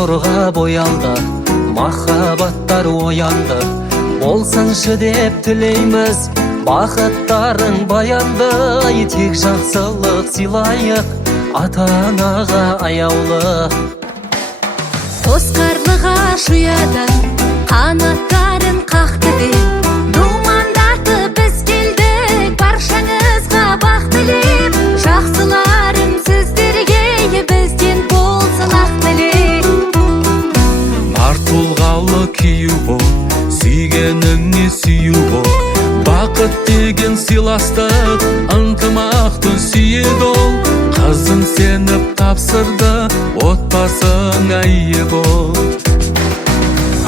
нұрға боялды, махаббаттар оянды. Болсыншы деп тілейміз, бақыттарың баянды. Тек жақсылық сыйлайық, ата-анаға аяулы. Қос-қарлыға шуяды, қанаттарын қақты деп, думандатып біз келдік, баршаңызға бақ тілеп. Жақсыларым сіздерге бізден болсын ақ тілек. Нар тұлғалы кию бол, сүйгеніңе сүйу бол. Бақыт деген сыйластық, ынтымақты сүйеді ол. Қызың сеніп тапсырды, отбасыңа ие бол.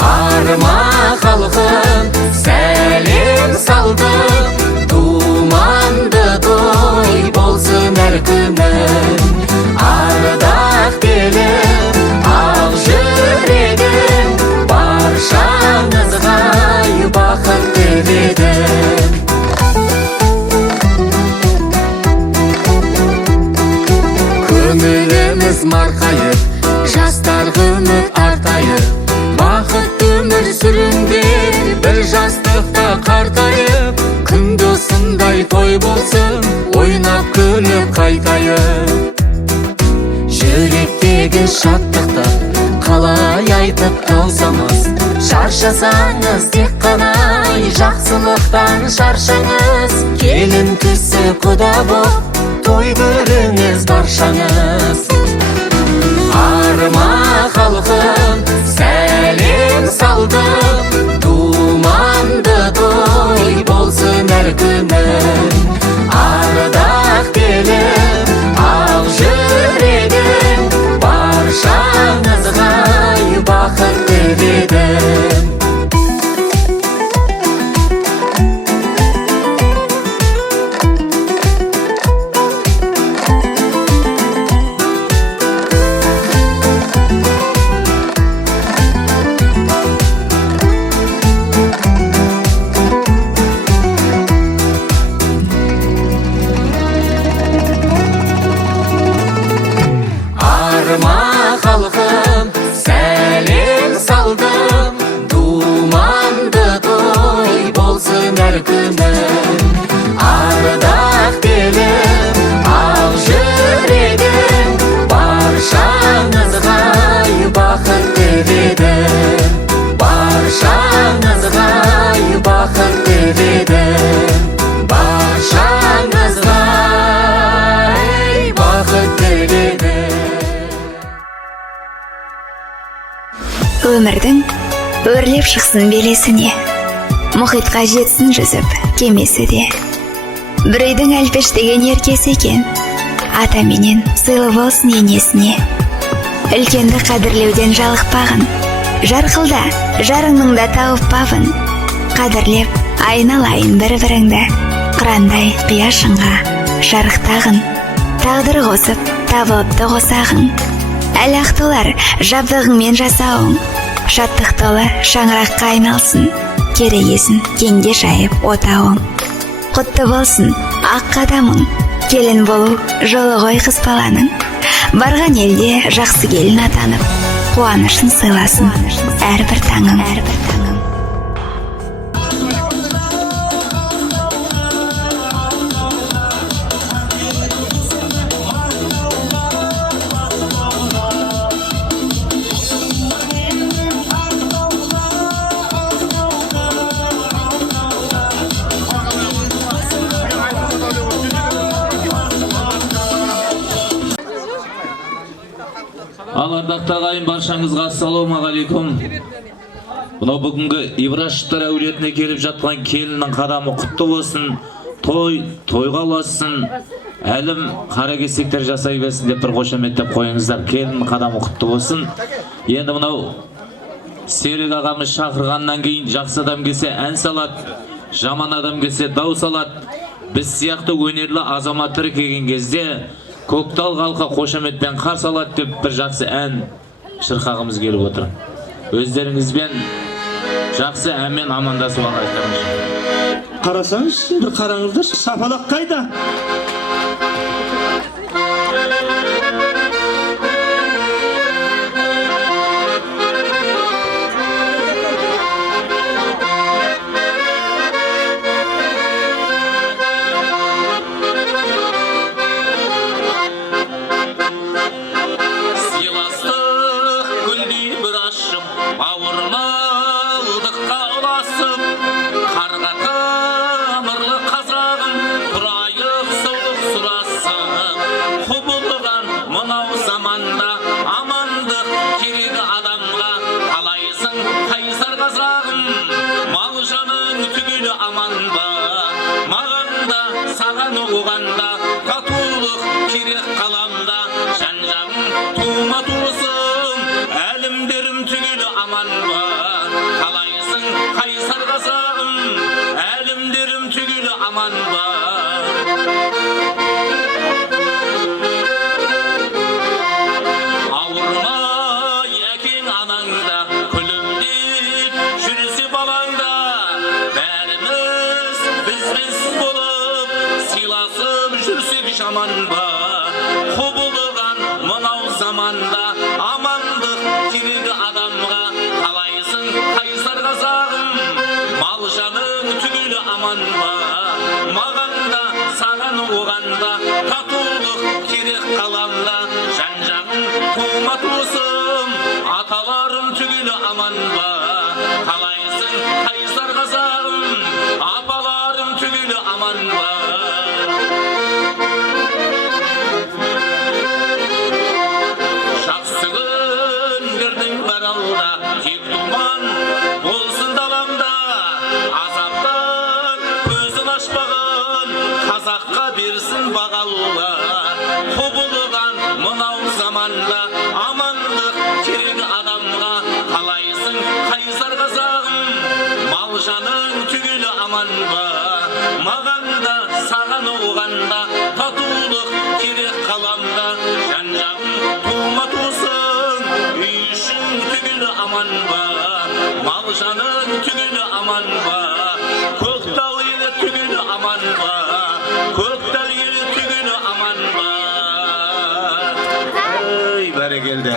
Арма халқын сәлем салды, думанды той болсын әр күнің. Ардақ телім, ақ жүрегім, баршаңызға бақыт тіледім. Көңіліміз марқайып, жастар үміт артайып. Бақыт өмір сүріңдер, бір жастықта қартайып. Күнде осындай той болсын, ойнап күліп қайтайық. Жүректегі шаттықты қалай айтып таусамыз. Шаршасаңыз тек қана жақсылықтан шаршаңыз. Келін түсі құда боп, той көріңіз баршаңыз. Арма халқын сәлем салды, думанды той болсын әр күнің. Ардақ телім, ақ жүрегім, баршаңызға бақыт тіледім. Арма халқым сәлем салдым, думанды той болсын әр күнің. Ардақ телім, ақ жүрегім, баршаңызға бақыт тіледім. Баршаңызға бақыт тіледім. Баршаңызға бақыт тіледім. Өмірдің өрлеп шықсын белесіне, мұхитқа жетсін жүзіп кемесі де. Біреудің әлпеш деген еркесі екен, ата менен сыйлы болсын енесіне. Үлкенді қадірлеуден жалықпағын, жарқылда жарыңның да тауып бабын. Қадірлеп айналайын бір-біріңді, қырандай қияшыңға жарықтағын. Тағдыр қосып табылыпты қосағың, әлақтылар жабдығыңмен жасауың. Шаттық толы шаңыраққа айналсын, керегесін кеңге жайып отауың. Құтты болсын ақ қадамың, келін болу жолы ғой қыз баланың. Барған елде жақсы келін атанып, қуанышын сыйласын әрбір таңың. Ал ардақты ағайын, баршаңызға ассалаумағалейкум. Мынау бүгінгі Ибрашевтар әулетіне келіп жатқан келіннің қадамы құтты болсын, тойға ұлассын, әлім қара кесектер жасай берсін деп бір қошеметтеп қойыңыздар. Келіннің қадамы құтты болсын. Енді мынау Серік ағамыз шақырғаннан кейін жақсы адам келсе ән салады, жаман адам келсе дау салады. Біз сияқты өнерлі азаматтар келген кезде Көктал халқы қошеметпен қарсы алады деп бір жақсы ән шырқағымыз келіп отыр. Өздеріңізбен жақсы әнмен амандасып алайық. Қарасаңыз, бір қараңыздар, Сапалақ қайда? заманда амандық керек адамға қалайсың қайсар қазағым мал жаның түгелі аман ба маған да саған оғанда татулық керек қаламда жан жағым тума туысым әлімдерім түгелі аман ба қалайсың қайсар қазағым әлімдерім түгелі аман ба ауырмай әкең анаңда күлімдеп жүрсе балаңда бәріміз бізбіз болып сыйласып жүрсек жаман ба құбылған мынау заманда амандық керек адамға қалайсың қайсар қазағым мал жаның түгелі аман ба маған да саған оғанда татулық керек қаламда жан жағым тума туысым аталарым түгелі аман ба қалайсың қайсар қазағым апаларым түгелі аман ба жақсы күндердің бар алда тек думан болсын даламда азаптан көзін ашпаған қазаққа берсін бағалла құбылған мынау заманда амандық керек адамға қалайсың қайсар қазағым мал жаның түгелі аман ба маған да саған оғанда татулық керек қаламда жан жағым тума туысың үй ішің түгелі аман ба мал жаның түгелі аман ба көктал елі түгелі аман ба көктал елі түгелі аман ба ей бәрекелді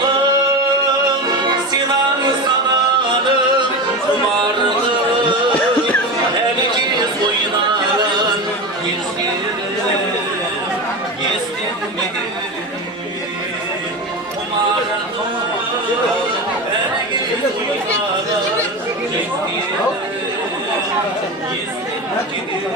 ауылым сен аңсағаным құмарлық әркез ойнағын естен құмарлық әркез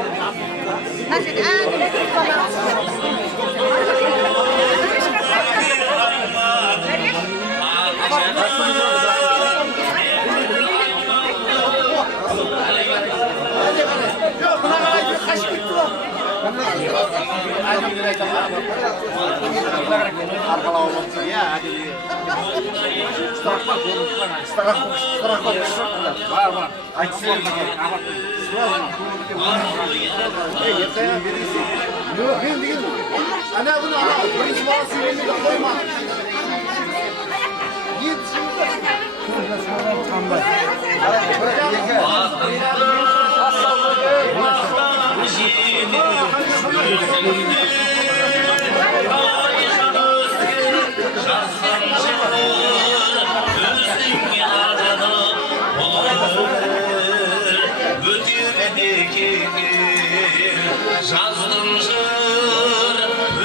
жаздым жыр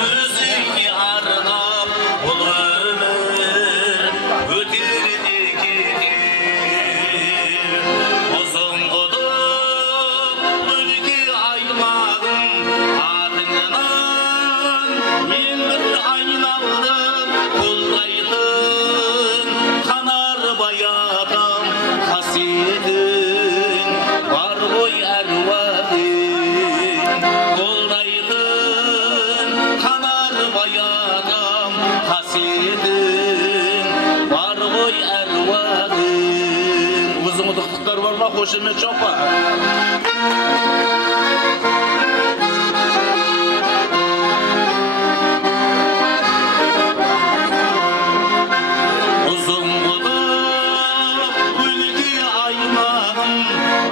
өзіңе арнап бұл өмір өтерде кетер ұзын құдық өлке аймағым атыңнан мен бір айналдым қолдайтын қанар баятам қасиетің бар ғой әруағың қолдайтын қанар баятам қасиетің бар ғой әруағың ұзын құдықтықтар бар ма қошемет жоқ па ұзын құдық өлке аймағым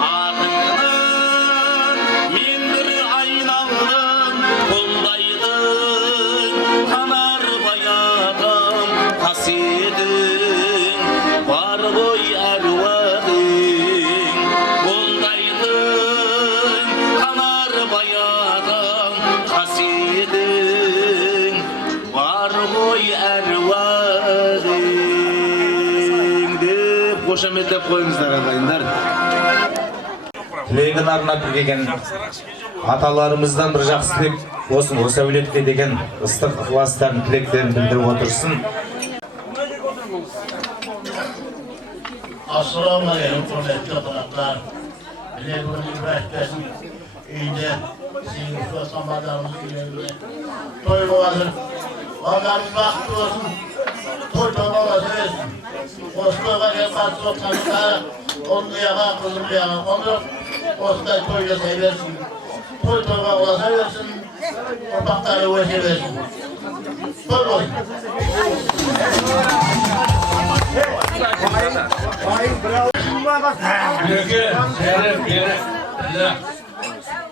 атыңнан мен бір айналдым қолдайтын қанар баятам қасиетің бар ғой әруағың қолдайтын қанар баятам қасиетің бар ғой әруағың деп қошеметтеп қойыңыздар ағайындар тілегін арнап келген аталарымыздан бір жақсы тілек болсын, осы әулетке деген ыстық ықыластарын, тілектерін білдіріп отырсын. Assalamualaikum құрметті қонақтар. Міне бүгін ибраһим үйінде сегіз достан базарымыз үйлерінде той болады. Балдарымыз бақытты болсын, той болса берсін. Осы тойға келіп қатысып отырғандар, ұлын ұяға, қызын ұяға қондырып, осындай той жасай берсін. Тойға ұласа берсін, ұрпақтары өсе берсін. Той болсын. Берке, сереп, берек, ілі.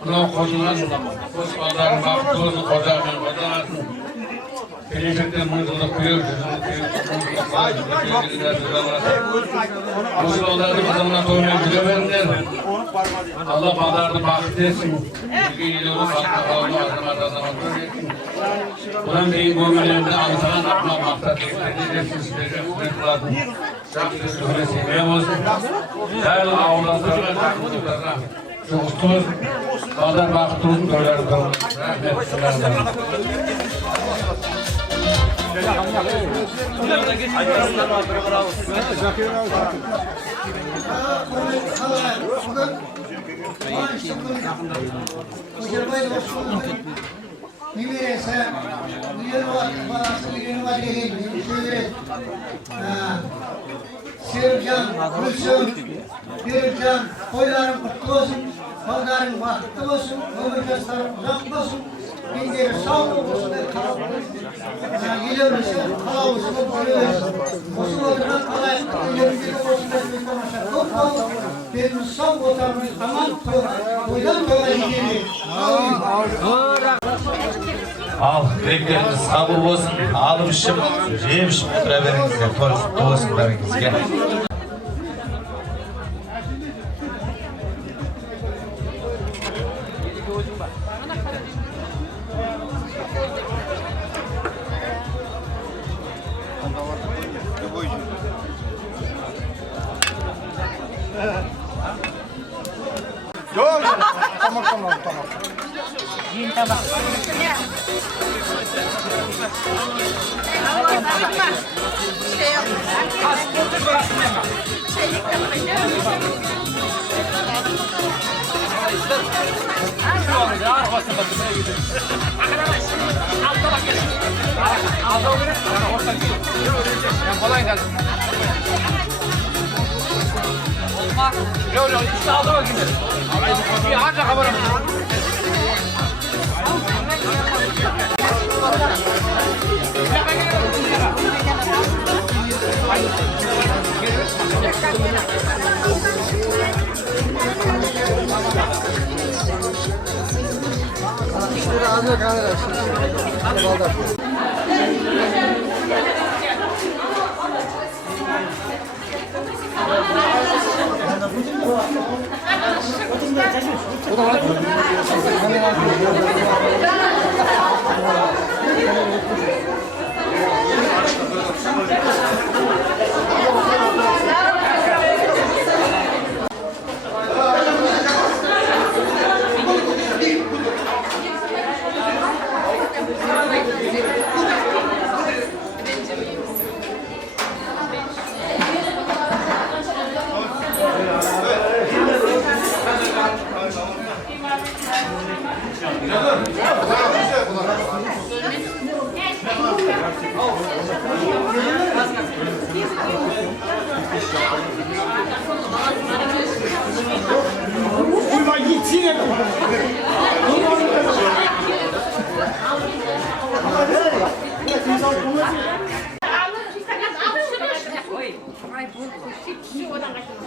Мынау қосылған қос балдарын бақытты болсын, қожағымен қожағасын. Келешекте мың жылдық күйеу, жүзілдік осы балдарды қызымына тоймен жүре беріңдер. Алла балдарды бақыт етсін. Бізге елеуі бақытты қалуы азамат-азаматтар етсін. Бұдан кейін өмірлерінде аңсаған ақма мақсат етсін. Сіздерге қызмет қылатын. Жақсы сүрге семья болсын. Әр ауылдастарға, жақындықтарға жұғысты болсын. Балдар бақытты болсын, тойлары болсын. Немересі, баласы үйленіп деген Серікжан, Гүлсім, Берікжан, тойларың құтты болсын, балдарың бақытты болсын, өмір жастарың ұзақ болсын, пендері сау болсын, елеулісі, қалаулысы болып жүре берсін. Осы отырған қалайықтың елеріндегі осындай тамаша көп болып, беліміз сау отарымыз аман тойдан тойға жетеміз. Ал тілектеріңіз қабыл болсын, алып ішіп, жеп ішіп отыра беріңіздер, той құтты болсын бәріңізге.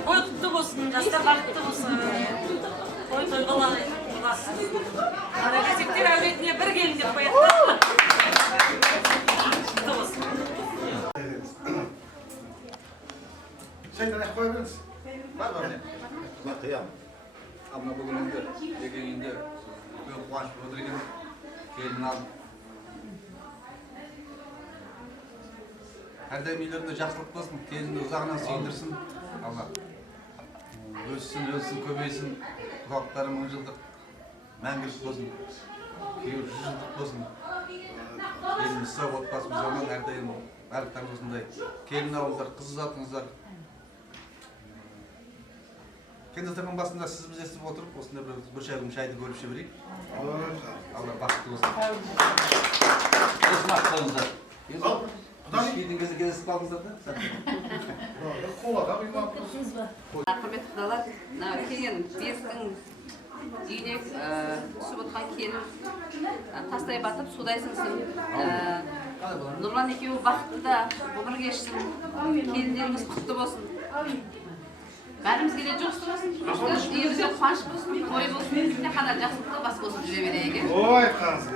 Құтты болсын, жастар бақытты болсын. Той боласын. Қаракесектер әулетіне бір келін деп қояды. Құтты болсын. Şeyden koyabiliriz. Var mı? Bakıyam. Ama bugün indi, bugün indi. Böyle kuaş bulduğum gelin al. Her daim ileride жақсылық болсын, келінді ұзағынан сүйіндірсін. Allah. Өссін, көбейсін, ұрпақтары мың жылдық мәңгілік болсын. Кейбір 100 жылдық болсын. Еліміз сау, отбасымыз аман, әрдайым барлықтарың осындай келін ауылдар, қыз ұзатыңыздар. Кендестің басында сіз біз естіп отырып, осында бір шайғым шайды көріп жіберейік. Алла бақытты болсын. Осмақ болыңыздар. Кейдің кезі кезіп қалыңыздар да? Құрметті құдалар, келген беріктің үйіне түсіп отқан келін тастай батып судай сіңсін. Нұрлан екеуі бақытты да ғұмыр кешсін. Келіндеріңіз құтты болсын. Бәрімізге де жоқсы болсын. Үйімізде қуаныш болсын, той болсын. Не қадar жақсылықта бас болсын жүре берейік. Ой, қазір.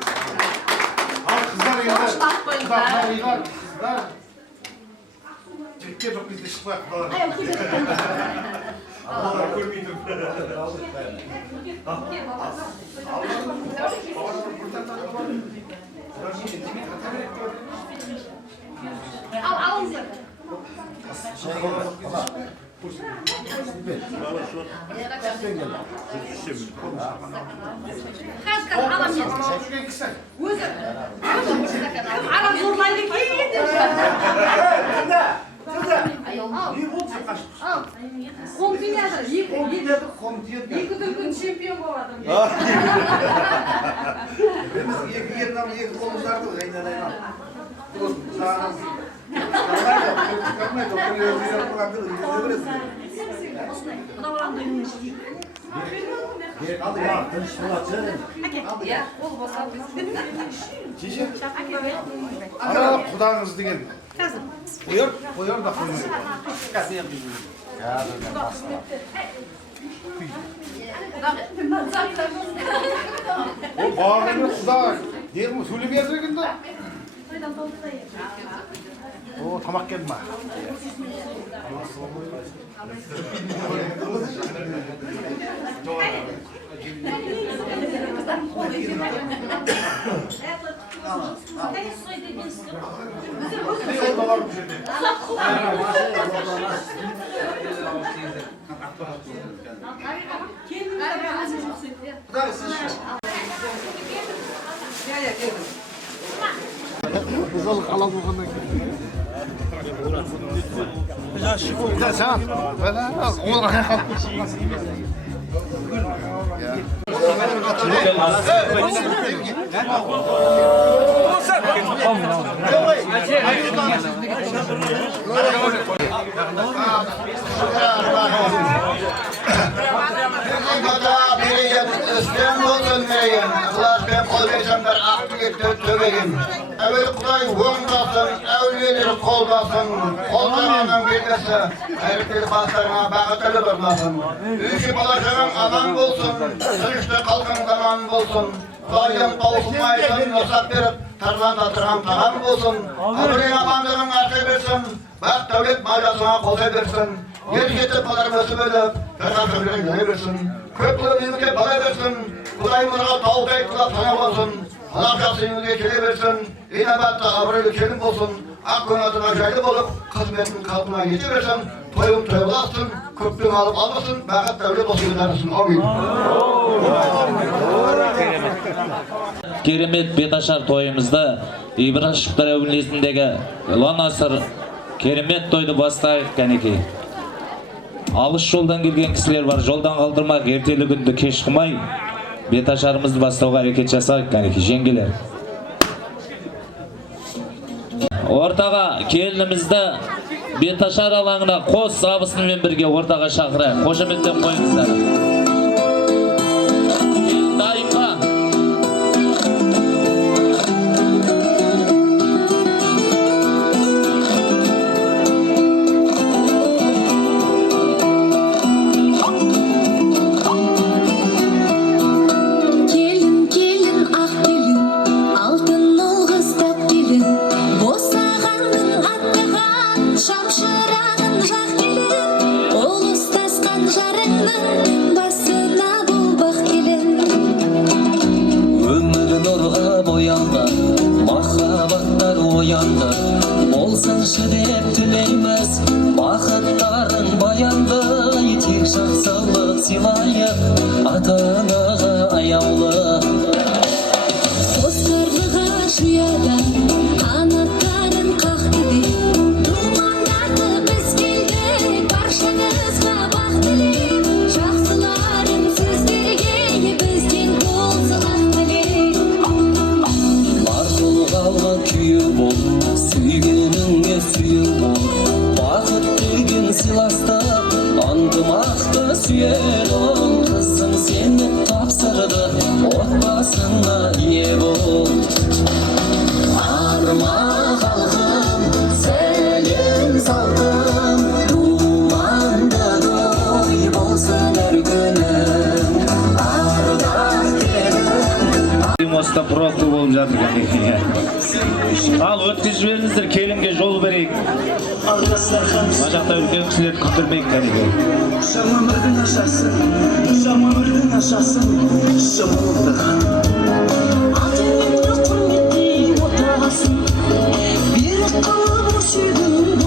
Ал қыздар енді. Қыздар. Жекке жоқ кезде шықпай қалады. Алла көрмей тұр. Алыңыздар. Арам зорлайды екен. Екі дүркін чемпион болады. Екі ернам, екі қолыңыздарды ғайнадайнам. Құдаңыз деген қойар да қоймайды. О, бағырымен құда дерім сөйлеп езіргенді. О, тамақ келді ма? Қызалық халал болғаннан кейін. Саған, оларға қалып Әуел Құдай оңдасын, әулиелері қолдасын, қолдағанның белгісі, әріптері бастарына бағытылы тұрмасын. Үйші балашығың аман болсын, сұрышты қалқың заман болсын. Құдайым таусылмайсын, нұсап беріп, тарзанда тұрған таған болсын. Абырың амандығың арқы берсін, бақ дәулет майдасына қолдай берсін. Ел жетіп балар өсіп өліп, жаса сүрлерін жөне берсін. Көп қылып емге бала берсін, Құдайымызға таудай қылап сана болсын. Алақ жақсы үйіңізге келе берсін, инабатты абыройлы келін болсын, ақ көңілдіға жайлы болып, қызметін қалпына кете берсін, тойын тойласын, көптің алып алғысын, бақыт дәулет осыны дарысын. Амин. Керемет беташар тойымызды Ибрашевтар әулиесіндегі Ланасыр керемет тойды бастайық кәнекей. Алыс жолдан келген кісілер бар, жолдан қалдырмақ, ертелі күнді кеш қылмай, беташарымызды бастауға әрекет жасайық кәнекей, жеңгелер. Ортаға келінімізді беташар алаңына қос абысынымен бірге ортаға шақырайық. Қошеметтен қойыңыздар. Дайын ба? Шамшырағын жақ келін, ол ұстасқан жарыңның отбасыңа ие бол. Арма халқым, сәлем салдым, думанды той болсын әр күнің. Ардақ келін Моста пробка болып жатыр екен. Ал өткізіп жіберіңіздер, келінге жол берейік. Мына жақта үлкен кісілерді күттірмейік кәдеге. Заманырдың ашасын, шымылдық.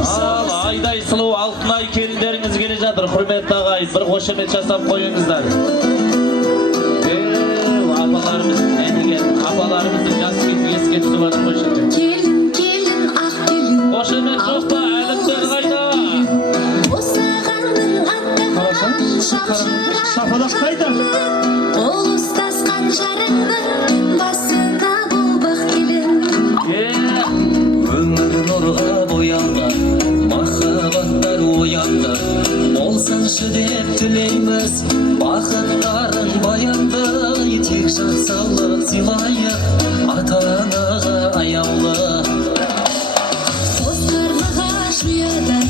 Ал айдай сұлу алтынай келіндеріңіз келе жатыр. Құрметті ағайын, бір қошемет жасап қойыңыздар. Апаларымыз, апаларымыздың жас кезі еске түсіп жатыр қошемет. келін келін ақ келін Қошемет жоқ па, әлімдер қайда? босағаның аттаған Шапалақ қайда? қол ұстасқан жарыңның басында бұл бақ келін. өмір нұрға боянды, махаббаттар оянды. Болсаңшы деп тілейміз, бақыттарың баянды. Тек жақсылық сыйлайық, ата-анаға аяулы. Қос қарлығаш ұядан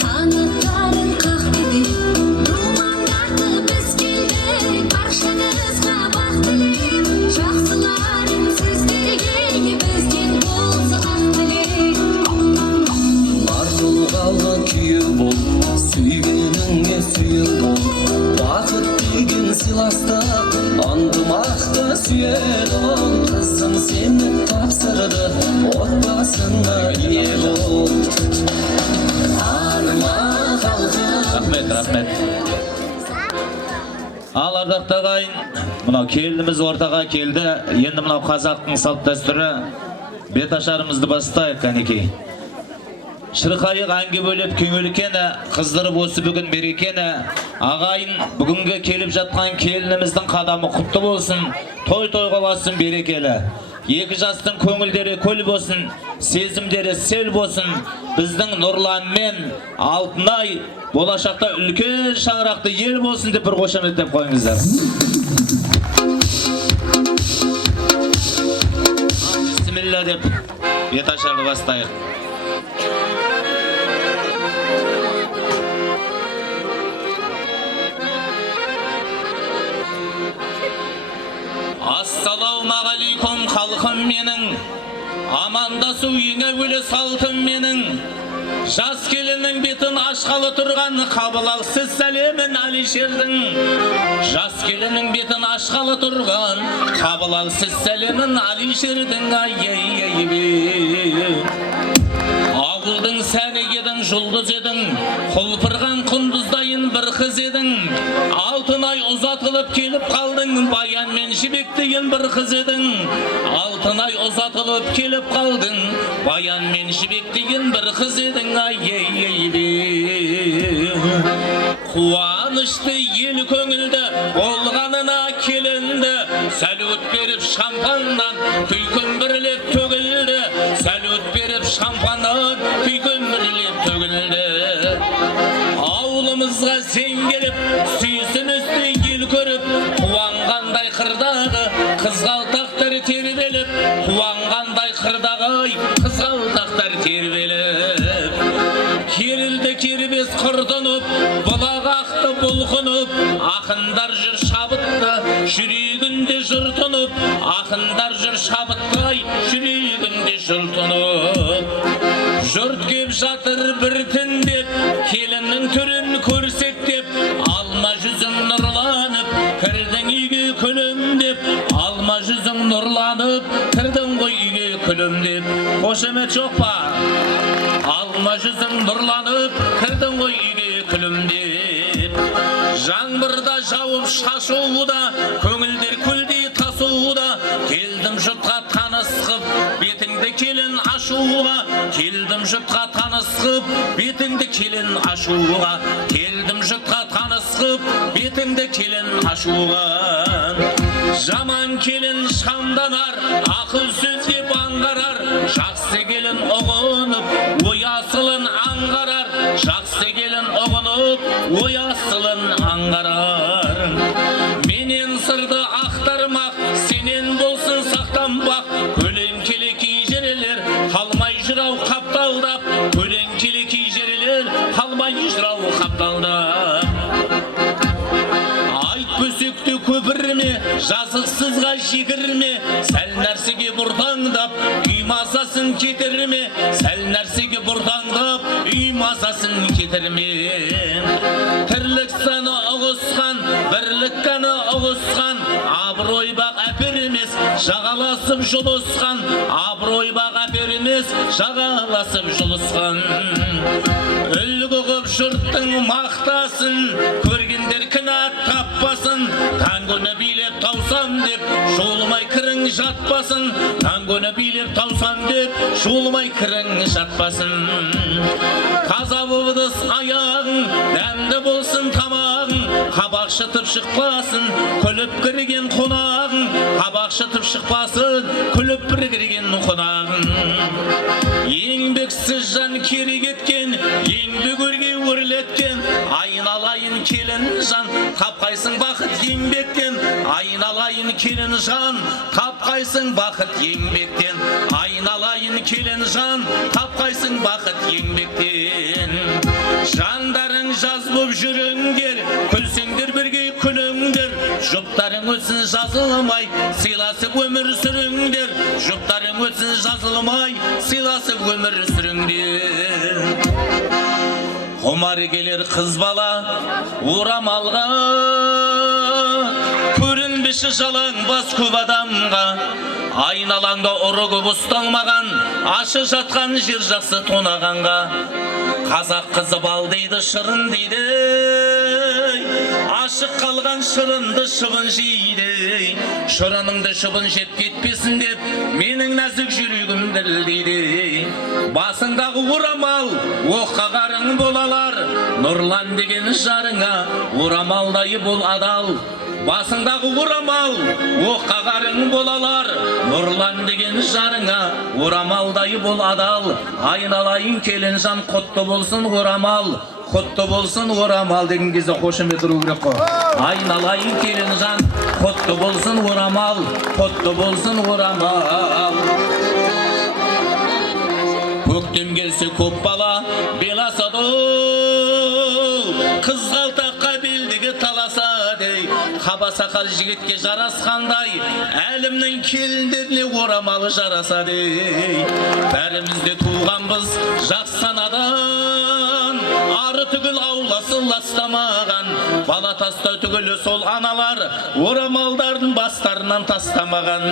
қанаттарын қақты деп, думандарды біз келдік, баршаңызға бақ тілеп. Жақсыларың сіздерге бізден болса ақ тілек. Бар тұлғалы күйеу бол, сүйгеніңе сүйеу бол. Бақыт деген сыйластық, ынтымақты сүйер ол. Қызым сені тапсырды, отбасыңа ие бол. Арма халқым. Рахмет. Ал ардақты ағайын, мынау келініміз ортаға келді. Енді мынау қазақтың салт дәстүрі, бет ашарымызды бастайық кәнекей. Шырқайық әнге бөлеп көңілкені, қыздырып осы бүгін берекені. Ағайын, бүгінгі келіп жатқан келініміздің қадамы құтты болсын, той қаласын берекелі. Екі жастың көңілдері көл болсын, сезімдері сел болсын. Біздің Нұрлан мен Алтынай болашақта үлкен шаңырақты ел болсын деп бір қошеметтеп қойыңыздар. Бисмилля деп бет ашарды бастайық. Ассалаумағалейкум халқым менің, амандасу ең әуелі салтым менің. Жас келіннің бетін ашқалы тұрған, қабыл алсыз сәлемін Алишердің. Жас келіннің бетін ашқалы тұрған, қабыл алсыз сәлемін Алишердің. Ауылдың сәні едің, жұлдыз едің, құлпырған құндыздайын бір қыз едің. Алтынай ұзатылып келіп қалдың, баян мен жібектеген бір қыз едің. Алтынай ұзатылып келіп қалдың, баян мен жібектеген бір қыз едің. Қуанышты ел көңілді болғанына келінді, сәлут беріп шампаннан күйкім бірлеп төгілді. Сәлут беріп шампаннан күйкім бірлеп төгілді. Ауылымызға сен келіп, сүйсіністі ел көріп, қуанғандай қырдағы қызғалтақтар тербеліп, қуанғандай қырдағы қызғалтақтар тербеліп. Керілді кербес құртынып, бұлақ ақты бұлқынып, ақындар жүр шабытты, жүрегінде жұртынып. Ақындар жүр шабыттай, жүрегінде жұртынып. Жұрт кеп жатыр бір тіндеп, келіннің түрін көрсектеп. Алма жүзің нұрланып, кірдің үйге күлімдеп. Алма жүзің нұрланып, кірдің ғой үйге күлімдеп. Қошемет жоқ па? Алма жүзің нұрланып, кірдің ғой үйге күлімдеп. Жаңбырда жауып шашууда, көңілдер көлдей тасууда. Келдім жұртқа таныс қып, бетіңді келін ашуға. Келдім жұртқа таныс қып, бетіңді келін ашуға. Келдім жұртқа таныс қып, бетіңді келін ашуға. Жаман келін шамданар, ақыл сөзге аңғарар. Жақсы келін ұғынып, оясылын аңғарар. Жақсы келін ұғынып, оясылын аңғарар. Менен сырды ақтармақ жазықсызға жекірме, сәл нәрсеге бұртаңдап, үймасасын кетірме, сәл нәрсеге бұртаңдап, үймасасын кетірме. Тірлік саны ұғысқан, бірлік қаны ұғысқан, абырой бақ әперемес, жағаласып жұлысқан, абырой бақ әперемес, жағаласып жұлысқан. Үлгі қып жұрттың мақтасын, көргендер кінә таппасын, таңгөні билеп таусам деп, жолымай кірің жатпасын, таңгөні билеп таусам деп, жолымай кірің жатпасын. Таза бұлдыз аяғың, дәмді болсын тамағың, қабақ шытып шықпасын, күліп кірген қонағың, қабақ шытып шықпасын, күліп кірген қонағың. Еңбексіз жан керек еткен, еңбек өрге өрлеткен, айналайын келін жан, тапқайсың бақыт еңбектен, айналайын келін жан, тапқайсың бақыт еңбектен, айналайын келін жан, тапқайсың бақыт еңбектен. Жандарың жаз боп жүріңдер, күлсеңдер бірге күліңдер, жұптарың өтсін жазылмай, сыйласып өмір сүріңдер, жұптарың өтсін жазылмай, сыйласып өмір сүріңдер. Құмар келер қыз бала орамалға, көрінбеші жалаң бас көп адамға, айналаңда ұры көп ұсталмаған, ашы жатқан жер жақсы тонағанға. Қазақ қызы бал дейді, шырын дейді, ашық қалған шырынды шыбын жейді. Шырыныңды шыбын жеп кетпесін деп, менің нәзік жүрегім дірілдейді. Басыңдағы орамал, оққа қарың болалар, нұрлан деген жарыңа, орамалдайы бол адал. Басыңдағы орамал, оққа қарың болалар, нұрлан деген жарыңа, орамалдайы бол адал. Айналайын келін жан, құтты болсын орамал, құтты болсын орамал деген кезде қошемет ұру керек қой. Айналайын келін жан, құтты болсын орамал, құтты болсын орамал. Көктем келсе көп бала беласады, қызғалтаққа белдігі таласады. Қаба сақал жігітке жарасқандай, әлімнің келіндеріне орамалы жарасады. Бәрімізде туғанбыз жақсы санадан, ары түгіл ауласы ластамаған, бала тастау түгілі сол аналар орамалдардың бастарынан тастамаған.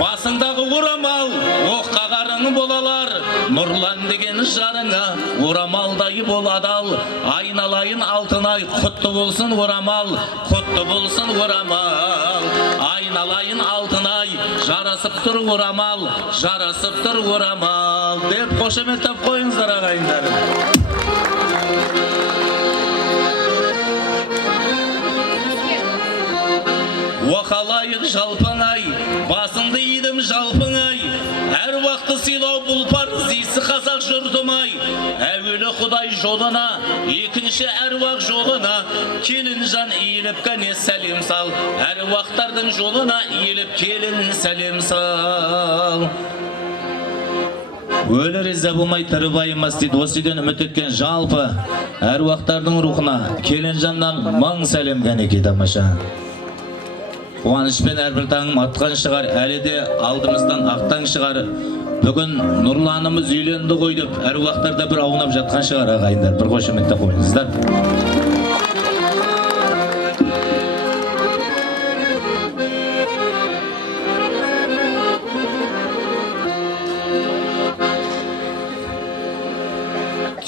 Басыңдағы орамал, оққа қарың болалар, нұрлан деген жарыңа, орамалдайы бол адал. Айналайын алтынай, құтты болсын орамал, құтты болсын орамал. Айналайын алтынай, жарасып тұр орамал, жарасып тұр орамал деп қошеметтеп қойыңыздар ағайындарым. Уақалайық жалпыңай, басыңды едім жалпыңай, әр уақытты сыйлау бұл парыз дейсі қазақ жұртымай. Әуелі Құдай жолына, екінші әруақ жолына, келін жан иіліп кәне сәлем сал. Әруақтардың жолына иіліп келін сәлем сал. Өлі риза болмай тірі байымас дейді. Осы үйден үміт еткен жалпы әруақтардың рухына келін жаннан мың сәлем кәнеки тамаша. Қуанышпен әрбір таңым атқан шығар, әлі де алдымыздан ақтан шығар. Бүгін нұрланымыз үйленді ғой деп әруақтарда бір аунап жатқан шығар ағайындар. Бір қошеметте қойыңыздар.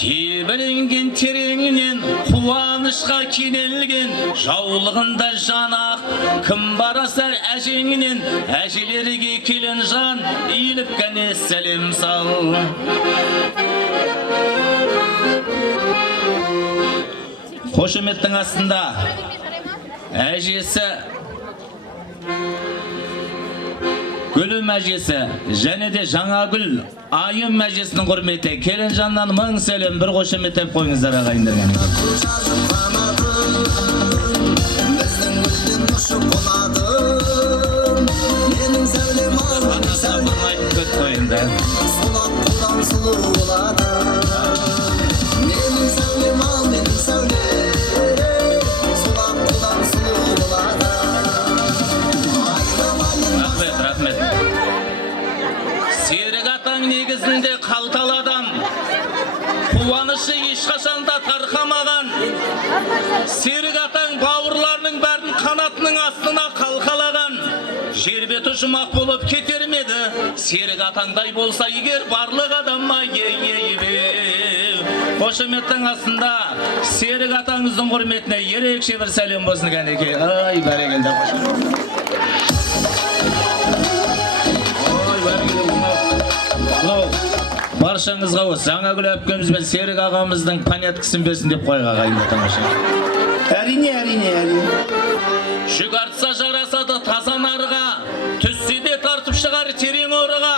Тебіренген тереңінен қуанышқа кенелген, жаулығында жанақ кім барасар әжеңінен, әжелерге келін жан иіліп кәне сәлем сал. Қошеметтің астында әжесі, Гүлім әжесі және де Жаңагүл айым әжесінің құрметі келін жаннан мың сәлем, бір қошеметтеп қойыңыздар ағайындар. Рахмет. Серік атаң негізінде қалталы адам. Қуанышы ешқашанда тарқамаған. Серік атаң бауырларының бәрін қанатының астына қалқалаған. Жер беті жұмақ болып кетер ме еді? Серік атаңдай болса егер барлық адамма қошеметтің астында Серік атаңыздың құрметіне ерекше бір сәлем болсын кәнеке. Ай, бәрекелді қошемет. Баршаңызға осы Жаңагүл әпкеміз бен Серік ағамыздың панеткасын берсін деп қойға қайында тамаша. Әрине. Жүк артса жарасады таза нарыға, түссе де тартып шығар терең орыға.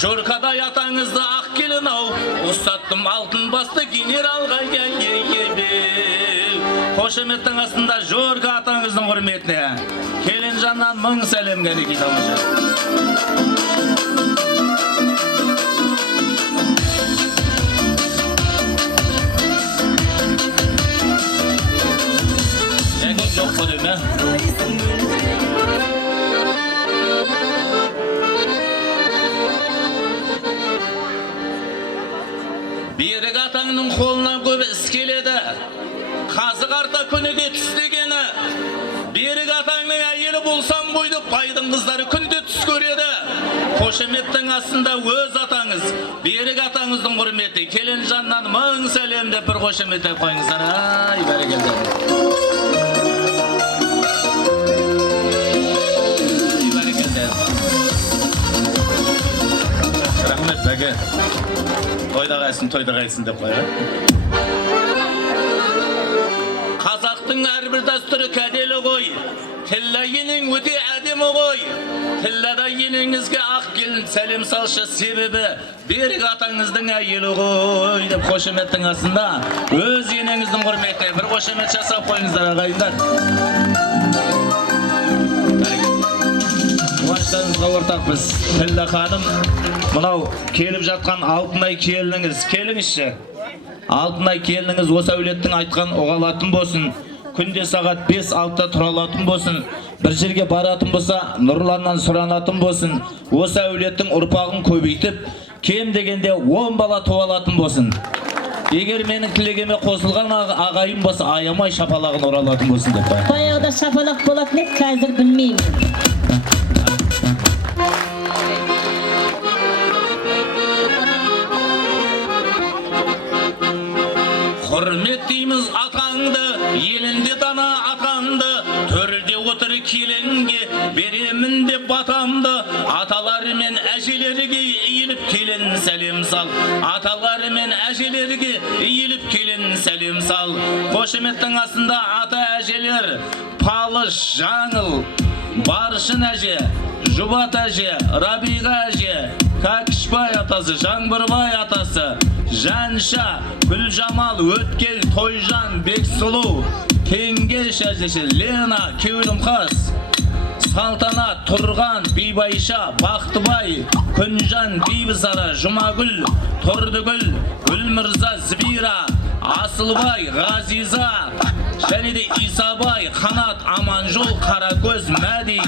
Жоркадай атаңызды ақ келін ау, ұстаттым алтын басты генералға. Қошеметтің астында Жорка атаңыздың құрметіне келін жаннан мың сәлем кәнеке тамаша. Жоқ қой ме? Берік атаңның қолынан көбі іс келеді. Қазы қарта күніге түстегені. Берік атаңның әйелі болсам қойды, байдың қыздары күнде түс көреді. Қошеметтің астында өз атаңыз, Берік атаңыздың құрметі келін жаннан мың сәлем деп бір қошемет қойыңыздар. Ай, бәрекелді. Рахмет бәке. Тойда қайсын деп қойға. Қазақтың әрбір дәстүрі кәделі ғой. Тілі енің өте әдемі ғой. Тіллада еніңізге ақ келін сәлем салшы, себебі Берік атаңыздың әйелі ғой деп қошеметтің астында өз еніңіздің құрметіне бір қошемет жасап қойыңыздар ағайындар. Қуаныштарыңызға ортақпыз. Тіллі ханым, мынау келіп жатқан Алтынай келініңіз, келіңізші. Алтынай келініңіз осы әулеттің айтқан оғалатын болсын. Күнде сағат 5-6-та тұралатын болсын. Бір жерге баратын болса, нұрланнан сұранатын болсын. Осы әулеттің ұрпағын көбейтіп, кем дегенде 10 бала туалатын болсын. Егер менің тілегеме қосылған ағайым болса, аямай шапалағын оралатын болсын деп қой. Баяғыда шапалақ болатын еді, қазір білмеймін. Құрметтейміз атаңды, елінде дана атанды, төрде отыр келінге, беремін деп батамды. Аталары мен әжелерге иіліп келін сәлем сал. Аталары мен әжелерге иіліп келін сәлем сал. Қошеметтің астында ата әжелер, Палыш, Жаңыл, Баршын әже, Жұбат әже, Рабиға әже, Кәкішбай атасы, Жаңбырбай атасы, Жанша, Гүлжамал, Өткел, Тойжан, Бексұлу, Кеңгеш әжесі, Лена, Кеуілім қас, Салтанат, Тұрған, Бейбайша, Бақтыбай, Күнжан, Бейбізара, Жұмагүл, Тұрдыгүл, Гүлмірза, Збира, Асылбай, Ғазиза, және де Исабай, Қанат, Аманжол, Қаракөз, Мәди,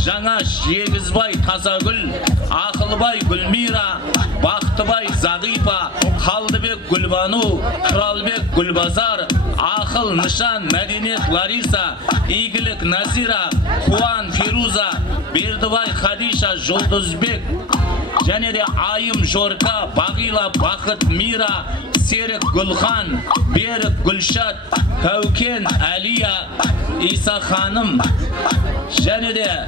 Жаңаш, Егізбай, Тазагүл, Ақылбай, Гүлмира, Бақтыбай, Зағипа, Қалдыбек, Гүлбану, Құралбек, Гүлбазар, Ақыл, Нышан, Мәдинет, Лариса, Игілік, Назира, Хуан, Фируза, Бердібай, Хадиша, Жолдызбек, және де Айым, Жорка, Бағила, Бақыт, Мира, Серік, Гүлхан, Берік, Гүлшат, Кәукен, Әлия, Иса ханым, және де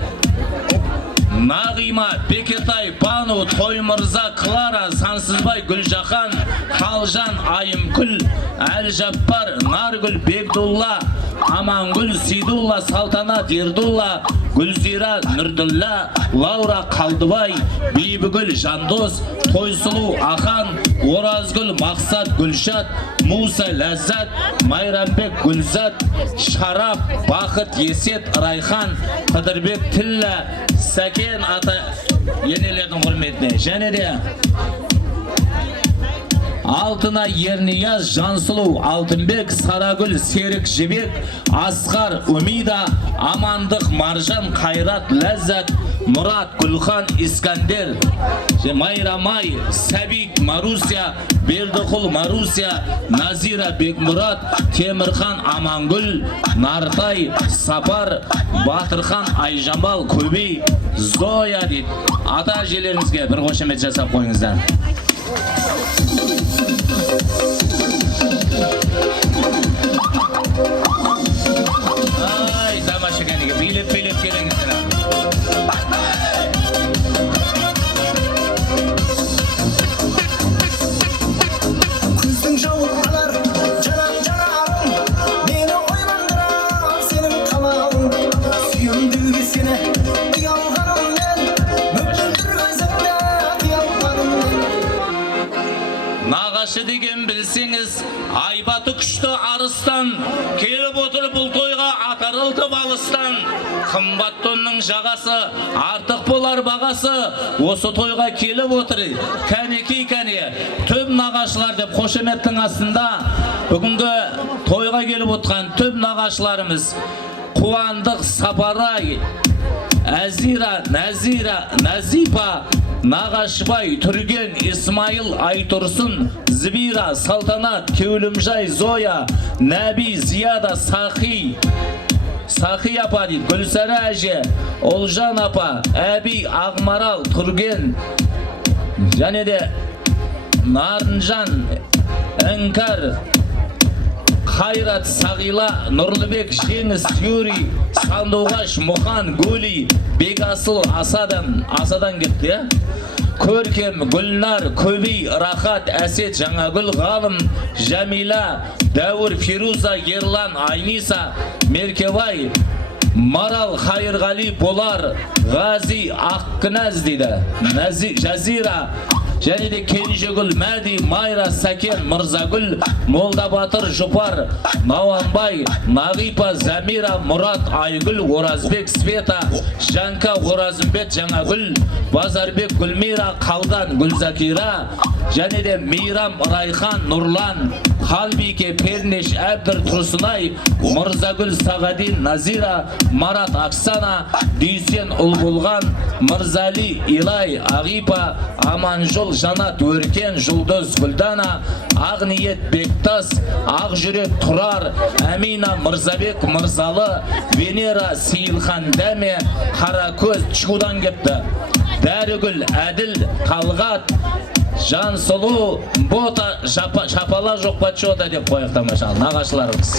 Нағима, Бекетай, Бану, Тоймырза, Клара, Сансызбай, Гүлжахан, Қалжан, Айымкүл, Әлжаппар, Наргүл, Бекдулла, Амангүл, Сидулла, Салтанат, Ердулла, Гүлзира, Нұрдулла, Лаура, Қалдыбай, Бейбігүл, Жандос, Тойсұлу, Ахан, Оразгүл, Мақсат, Гүлшат, Муса, Ләззат, Майрамбек, Гүлзат, Шарап, Бақыт, Есет, Райхан, Қыдырбек, Тіллә, Сәкен ата енелердің құрметіне. Және де Алтына, Ернияз, Жансұлу, Алтынбек, Сарагүл, Серік, Жебек, Асқар, Умида, Амандық, Маржан, Қайрат, Ләззат, Мұрат, Гүлхан, Искандер, Майрамай, Сәбит, Марусия, Бердіқұл, Марусия, Назира, Бекмұрат, Темірхан, Амангүл, Нартай, Сапар, Батырхан, Айжамал, Көбей, Зоя дейді. Ата әжелеріңізге бір қошемет жасап қойыңыздар. Ай, тамаша кәнеге, билеп келіңіздер. Күздің жауын алар, жанарым, мені ойландырар сенің қамалың. Сүйемдіге сені ұялғаныммен, мөлдір көзіңді қиялғаныммен. Нағашы деген білсеңіз, айбаты күшті арыстан, келіп отыр бұл тойға атарылтып алыстан. Қымбат тонның жағасы, артық болар бағасы, осы тойға келіп отыр. Кәнекей кәне, төп нағашылар деп қошеметтің астында бүгінгі тойға келіп отқан төп нағашыларымыз Қуандық, Сапарай, Әзира, Назира, Назипа, Нағашбай, Түрген, Исмаил, Айтұрсын, Збира, Салтанат, Кеулімжай, Зоя, Нәби, Зияда, Сахи апа дейді, Гүлсара әже, Олжан апа, Әби, Ағмарал, Түрген, және де Нарынжан, Әңкар, Қайрат, Сағила, Нұрлыбек, Жеңіс, Юрий, Сандуғаш, Мұхан, Гули, Бегасыл, Асадан кетті. Көркем, Гүлнар, Көбей, Рахат, Әсет, Жаңагүл, Ғалым, Жәмила, Дәуір, Фируза, Ерлан, Айниса, Меркебай, Марал, Хайырғали, Болар, Ғази, Ақкінәз дейді, Жазира, және де Кенжегүл, Мәди, Майра, Сәкен, Мырзагүл, Молдабатыр, Жұпар, Науанбай, Нағипа, Замира, Мұрат, Айгүл, Оразбек, Света, Жанка, Оразымбет, Жаңагүл, Базарбек, Гүлмира, Қалдан, Гүлзакира, және де Мейрам, Райхан, Нұрлан, Халбике, Пернеш, Әбдір, Тұрсынай, Мырзагүл, Сағадин, Назира, Марат, Аксана, Дүйсен, Ұлбұлған, Мырзали, Илай, Ағипа, Аманжол, Жанат, Өркен, Жұлдыз, Гүлдана, Ағниет, Бектас, Ақжүрек, Тұрар, Әмина, Мырзабек, Мырзалы, Венера, Сейілхан, Дәме, Қаракөз, Чудан кетті. Дәрігүл, Әділ, Талғат, Жансұлу, Бота, Шапала жоқ патшота деп қойық тамаша, нағашыларымыз.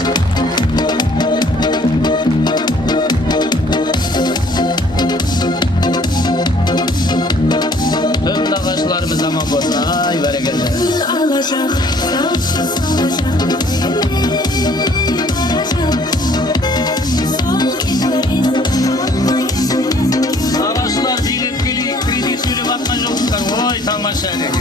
Төп нағашыларымыз аман болсын, ай, бәрекелді. Нағашылар билеп келейік, кредит сөйлеп атқан жоқсыздар, ой, тамаша әлеке.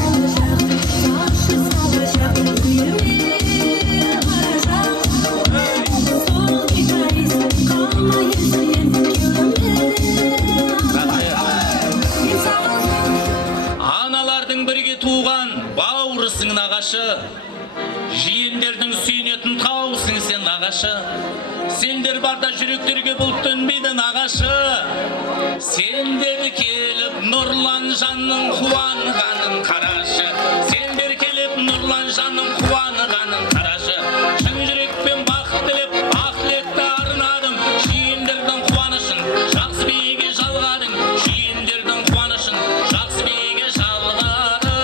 Аналардың бірге туған бауырысың нағашы, жиендердің сүйінетін тауысың сен нағашы. Сендер барда жүректерге бұлт төнбейді нағашы. Сендер келіп нұрлан жанның қуанғанын қарашы. Сендер келіп нұрлан жанның қуанғанын қарашы. Шын жүрекпен бақыт тілеп, ақ тілекті арнадым. Жиендердің қуанышын жақсы биеге жалғадың. Жиендердің қуанышын жақсы биеге жалғадың.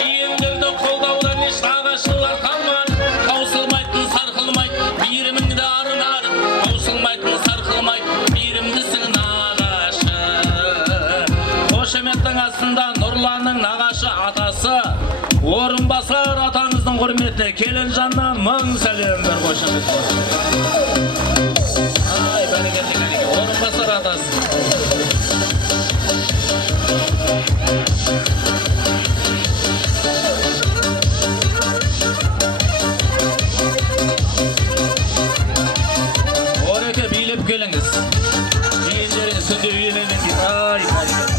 Жиендерді қолдаудан еш нағашылар қалмады. Таусылмайтын, сарқылмайды, мейіріміңді арнадың. Таусылмайтын, сарқылмайды, мейірімдісің нағашы. Қошеметтің астында Нұрланның нағашы атасы, Орынбасар атаңыздың құрметіне келін жанна мың сәлем бір қошемет болсын. Ай, бәрекелді кәнеке, Орынбасар атасы. Ореке билеп келіңіз. Жиендеріңіз күнде үйленген дейді. Ай, бәрекелді.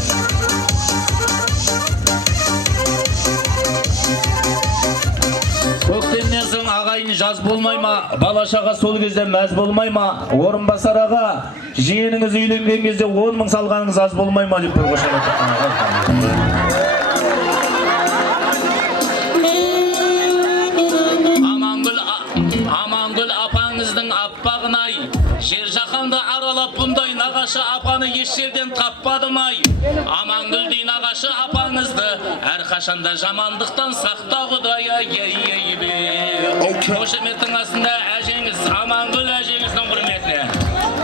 Көктемнен соң аға ағайын жаз болмай ма? Бала-шаға сол кезде мәз болмай ма? Орынбасар аға, жиеніңіз үйленген кезде 10 мың салғаныңыз аз болмай ма деп бір қошемет. Амангүл апаңыздың аппағын-ай, жер жаһанды аралап бұндай нағашы апаны еш жерден таппадым-ай. Амангүлдей нағашы апаңызды әрқашанда жамандықтан сақта Құдай-ай. Қошеметтің астында әжеңіз, Амангүл әжеңіздің құрметіне.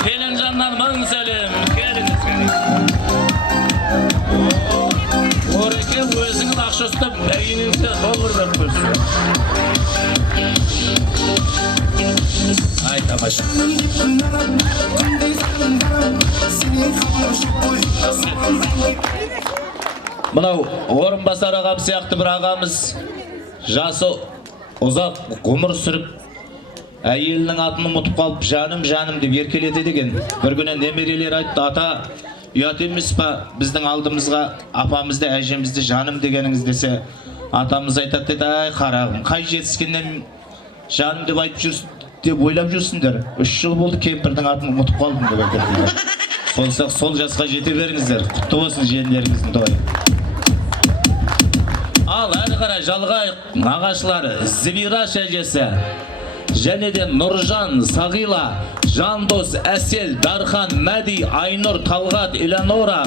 Келінжаннан мың сәлем, келіңіз. Ореке өзіңіз ақша ұстап, әйініңізге доллар беріп көрсін. Ай, тамаша. Мынау Орынбасар ағам сияқты бір ағамыз жасы ұзақ ғұмыр сүріп, әйелінің атын ұмытып қалып, жаным деп еркелетеді екен. Bir күні немерелер айтты, ата, ұят емес па біздің алдымызға апамызды, әжемізді жаным дегеніңіз десе, атамыз айтады деді, ай қарағым, қай жетіскеннен жаным деп айтып жүрсің деп ойлап жүрсіңдер. 3 жыл болды кемпірдің атын ұмытып қалдым деп айтады. Сол жасқа жете беріңіздер. Құтты болсын жиендеріңіздің тойы. Ал әрі қарай жалғайық нағашылары Зібира шәжесі, және де Нұржан, Сағила, Жандос, Әсел, Дархан, Мәди, Айнұр, Талғат, Элеонора,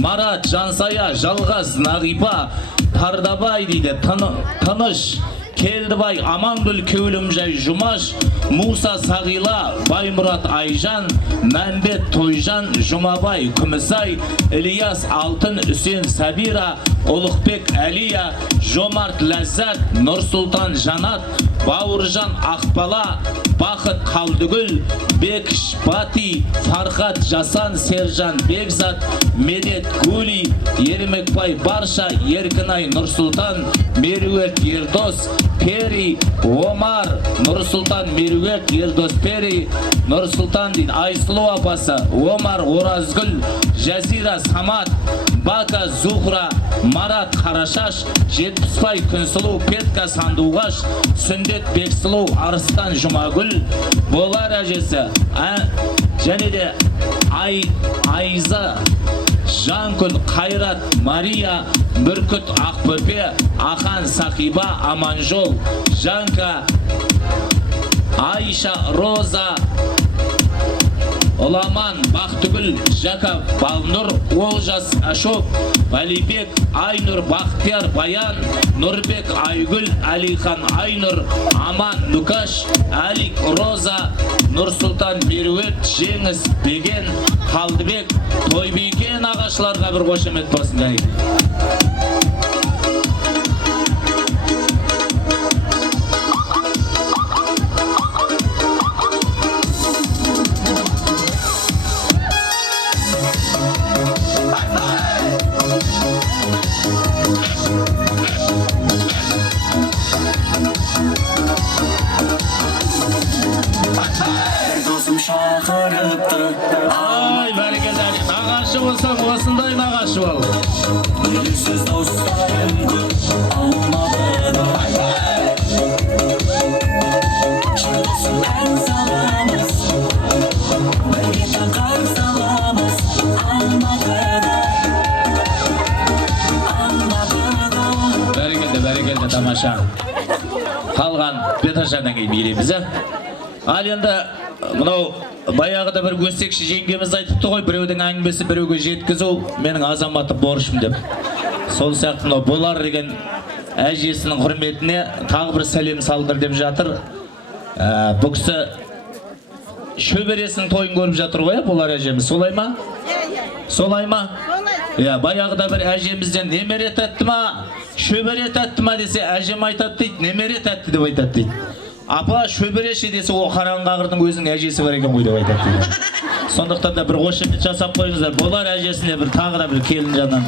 Марат, Жансая, Жалғас, Нағипа, Тардабай дейді, Тыныш, Келдібай, Амангүл, Кеулімжай, Жұмаш, Муса, Сағила, Баймұрат, Айжан, Мәмбет, Тойжан, Жұмабай, Күмісай, Ильяс, Алтын, Үсен, Сабира, Ұлықбек, Әлия, Жомарт, Ләззат, Нұрсұлтан, Жанат, Бауыржан, Ақбала, Бақыт, Қалдыгүл, Бекіш, Бати, Фархат, Жасан, Сержан, Бекзат, Медет, Гули, Ермекбай, Барша, Еркінай, Нұрсұлтан, Мерует, Ердос, Пери, Омар, Нұрсұлтан, Мерует, Ердос, Пери, Нұрсұлтан дейді, Айсылу апасы, Омар, Оразгүл, Жазира, Самат, Бака, Зухра, Марат, Қарашаш, Жетпісбай, Күнсұлу, Петка, Сандуғаш, Сүндет, Бексұлу, Арыстан, Жұмагүл, Болар әжесі, және де Айза, Жанкүл, Қайрат, Мария, Бүркіт, Ақбөпе, Ахан, Сақиба, Аманжол, Жанка, Айша, Роза, Оламан, Бақтыгүл, Жақап, Балнұр, Олжас, Ашоп, Алибек, Айнұр, Бақтияр, Баян, Нұрбек, Айгүл, Алихан, Айнұр, Аман, Нүкаш, Алик, Роза, Нұрсұлтан, Мерует, Жеңіс, Беген, Қалдыбек, Тойбекен ағашыларға бір қошемет болсын дайын. Ай, бәрекелді, нағашы болсам, осындай нағашы бол. Мүліксіз достарым көп, алмағыда. Шырқысын ән саламыз, бірге таңқар саламыз, алмағыда. Бәрекелді, тамаша. Қалған Петашадан кейін береміз. Ал енді мынау баяғыда бір өсекші жеңгеміз айтыпты ғой, біреудің әңгімесі біреуге жеткізу менің азаматы борышым деп. Сол сияқты мынау Болар деген әжесінің құрметіне тағы бір сәлем салдыр деп жатыр. Бұл кісі шөбересінің тойын көріп жатыр ғой, Болар әжеміз. Солай ма? Солай ма? Баяғыда бір әжемізден немере тәтті ма, шөбере тәтті ма десе, әжем айтады дейді, немере тәтті деп айтады дейді. Апа шөбереше десе, о қараңғағырдың өзінің әжесі бар екен ғой деп айтады дейді. Сондықтан да бір қошемет жасап қойыңыздар. Болар әжесіне бір тағы да бір келін жаннан.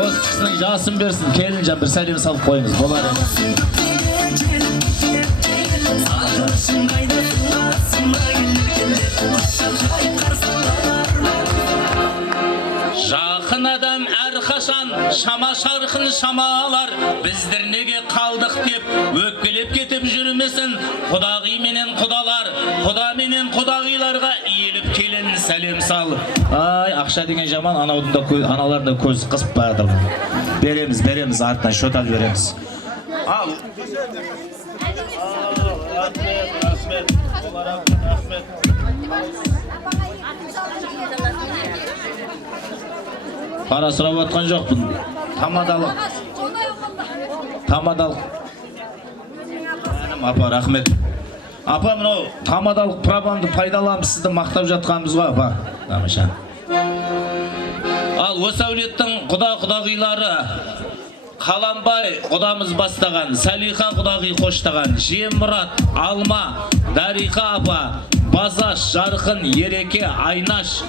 Осы кісінің жасын берсін, келін жан бір сәлем салып қойыңыз. Болар әжесі. Жақын адам әр әрқашан шама шарқын шамалар, біздер неге қалдық деп өкпелеп кетіп жүрмесін. Құдағи менен құдалар, құда менен құдағиларға иеліп келін сәлем сал. Ай, ақша деген жаман, аналарында көз қысып барады. Береміз, артынан шот алып береміз. Ал. Рахмет. Пара сұрап отқан жоқпын. Тамадалық. Апа, рахмет. Апа, мынау тамадалық правамды пайдаланып сізді мақтап жатқанымыз ғой, апа. Тамаша. Ал осы әулеттің құдағилары Қаламбай құдамыз бастаған, Салиха құдағи қоштаған, Жемұрат, Алма, Дариқа апа, Базаш, Жарқын, Ереке, Айнаш,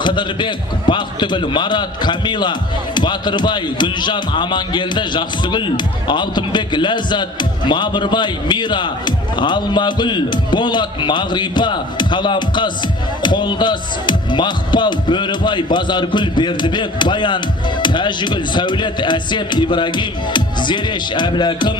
Қыдырбек, Бақтыгүл, Марат, Камила, Батырбай, Гүлжан, Амангелді, Жақсыгүл, Алтынбек, Ләззат, Мабырбай, Мира, Алмагүл, Болат, Мағрипа, Қаламқас, Қолдас, Мақпал, Бөрібай, Базаргүл, Бердібек, Баян, Тәжігүл, Сәулет, Әсем, Ибрагим, Зереш, Әбіләкім,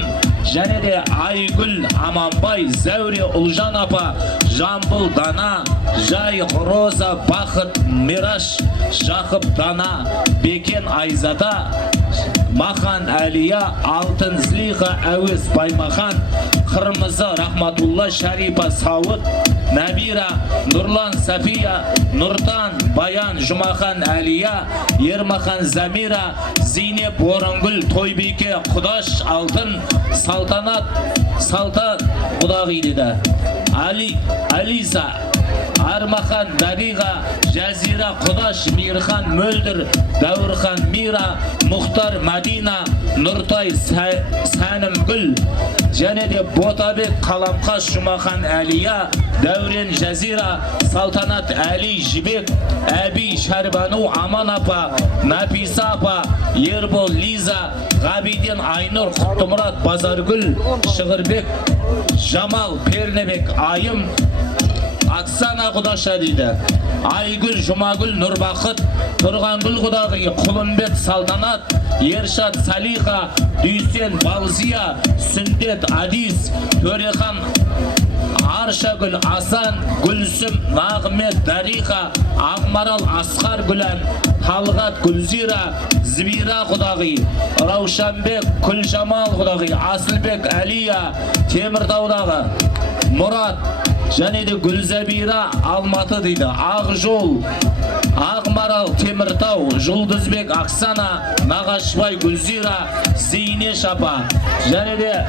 және де Айгүл, Аманбай, Зәуре, Ұлжан апа, Жамбыл, Дана, Жай, Роза, Бақыт, Мираш, Жақып, Дана, Бекен, Айзада, Махан, Әлия, Алтын, Злиха, Әуес, Баймахан, Қырмызы, Рахматулла, Шарипа, Сауыт, Нәбира, Нұрлан, Сафия, Нұртан, Баян, Жұмахан, Әлия, Ермахан, Замира, Зейнеп, Орынгүл, Тойбеке, Құдаш, Алтын, Салтан, Құдағи деді. Ализа, Армахан, Дариға, Жазира, Құдаш, Мирхан, Мөлдір, Дәуірхан, Мира, Мұхтар, Мадина, Нұртай, Сәнімгүл, және де Ботабек, Қаламқас, Жұмахан, Әлия, Дәурен, Жазира, Салтанат, Әли, Жібек, Әби, Шәрбану, Аман апа, Написа апа, Ербол, Лиза, Ғабиден, Айнұр, Құттымұрат, Базаргүл, Шығырбек, Жамал, Пернебек, Айым, Аксана құдаша дейді. Айгүл, Жұмагүл, Нұрбақыт, Тұрғангүл құдағи, Құлымбет, Салтанат, Ершат, Салиха, Дүйсен, Балзия, Сүндет, Адис, Төрехан, Аршагүл, Асан, Гүлсім, Нағмет, Дариха, Ақмарал, Асқар, Гүлән, Талғат, Гүлзира, Збира құдағи, Раушанбек, Күлжамал құдағи, Асылбек, Әлия, Теміртаудағы, Мұрат, және де Гүлзәбира, Алматы дейді. Ақжол, Ақмарал, Теміртау, Жұлдызбек, Ақсана, Нағашбай, Гүлзира, Зейнеш апа, және де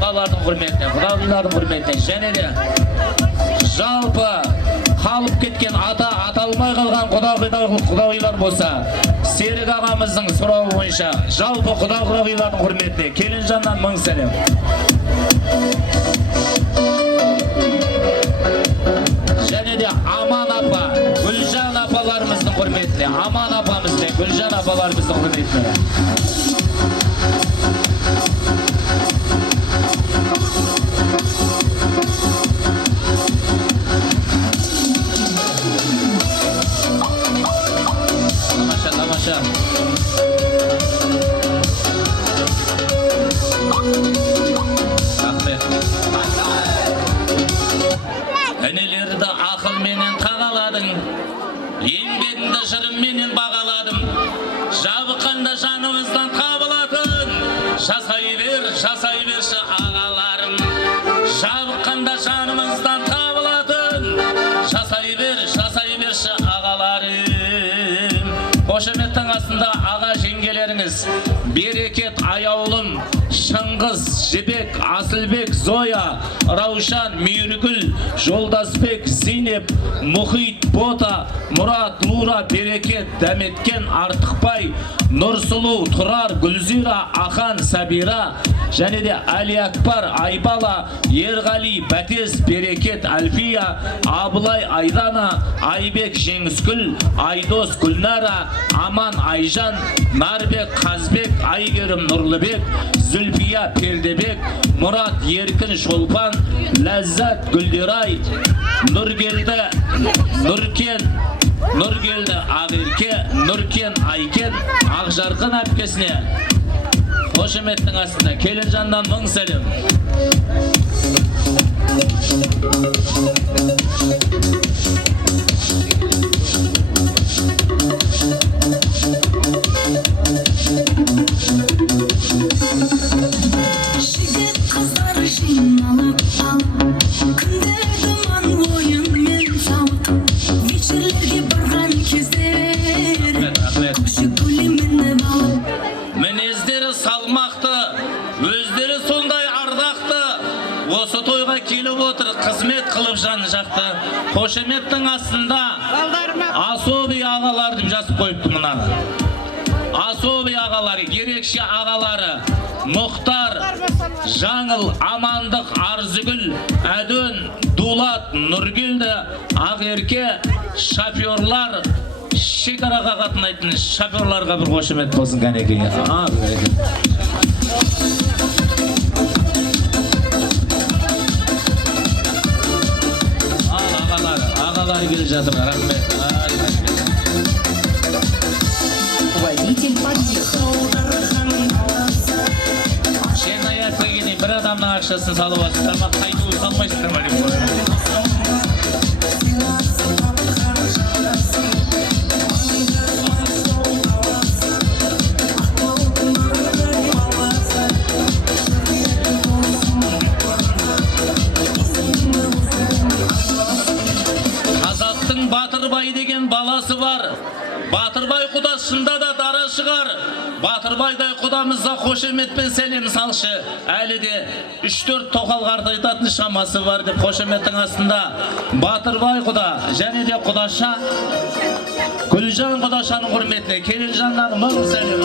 құдалардың құрметіне, құдағилардың құрметіне, және де жалпы қалып кеткен аталмай қалған құдағилар болса, Серік ағамыздың сұрауы бойынша жалпы құдағилардың құрметіне Келінжаннан 1000 сәлем. Және де Аман апа, Гүлжан апаларымыздың құрметіне, Аман апамыз бен Гүлжан апаларымыздың құрметіне. Әнелерді ақылменен тағаладың, еңбегіңді жырымменен бағаладым. Жабыққанда жанымыздан табылатын, жасай берші ағаларым. Жабыққанда жанымыздан табылатын, жасай берші ағаларым. Қошеметтің астында аға жеңгелеріңіз, Берекет, Аяулым, Шыңғыз, Жібек, Асылбек, Зоя, Раушан, Мейіргүл, Жолдасбек, Зейнеп, Мұхит, Бота, Мұрат, Лура, Берекет, Дәметкен, Артықбай, Нұрсұлу, Тұрар, Гүлзира, Ахан, Сабира, және де Әли Акбар, Айбала, Ерғали, Бәтес, Берекет, Альфия, Абылай, Айдана, Айбек, Жеңіскүл, Айдос, Гүлнара, Аман, Айжан, Нарбек, Қазбек, Айгерім, Нұрлыбек, Зүлфия, Пердебек, Мұрат, Еркін, Шолпан, Ләззат, Гүлдерай, Нұргелді, Nurken, Nurgeldi Ağerke, Nurken Ayken, Akjarkın әпкесіне қошеметтің астында Келінжандан мың сәлем. Жігіт қыздар жиналып алып, күнде думан ойынмен сауып, вечерлерге барған кездер көші көлемін алып. Мінездері салмақты, өздері сондай ардақты, осы тойға келіп отыр, қызмет қылып жан жақты. Қошеметтің астында особый ағалар деп жазып қойыпты мұнаны. Особый ағалары, ерекше ағалары, Мұхтар, Жаңыл, Амандық, Арзыгүл, Әдөн, Дулат, Нұргелді, Ақерке, шоферлар, шекараға қатынайтын шоферларға бір қошемет болсын кәнеке. Ағалары келе жатыр, рахмет. Водитель подъехал. Шен аятқа келейін, бір адамның ақшасын салып атсыздар ма, қайтуы салмайсыздар ма деп қойып. Қазақтың Батырбай деген баласы бар. Батырбай құдасында да дара шығар. Батырбайдай құдамызға қошеметпен сәлем салшы. Әлі де 3-4 тоқалғарды айтатын шамасы бар деп қошеметтің астында Батырбай құда және де құдаша Гүлжан құдашаның құрметіне Келінжаннан мың сәлем.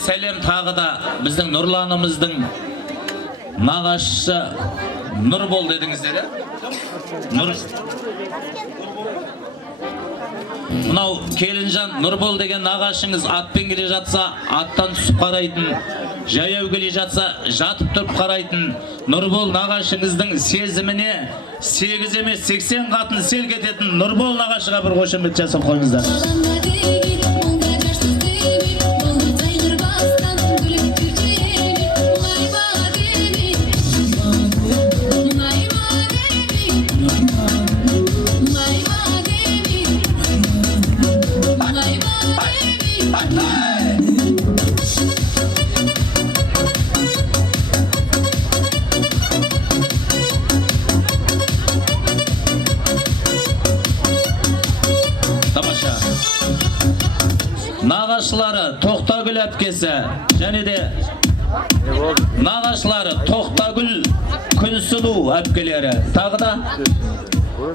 Сәлем тағы да біздің Нұрланымыздың нағашысы Нұрбол дедіңіздер, Нұр. Мынау Келінжан Нұрбол деген нағашыңыз атпен келе жатса, аттан түсіп қарайтын, жаяу келе жатса, жатып тұрып қарайтын Нұрбол нағашыңыздың сезіміне 8 емес 80 қатын селк ететін Нұрбол нағашыға бір қошемет жасап қойыңыздар. Нағашылары Тоқтагүл әпкесі және де нағашылары Тоқтагүл Күнсұлу әпкелері тағы да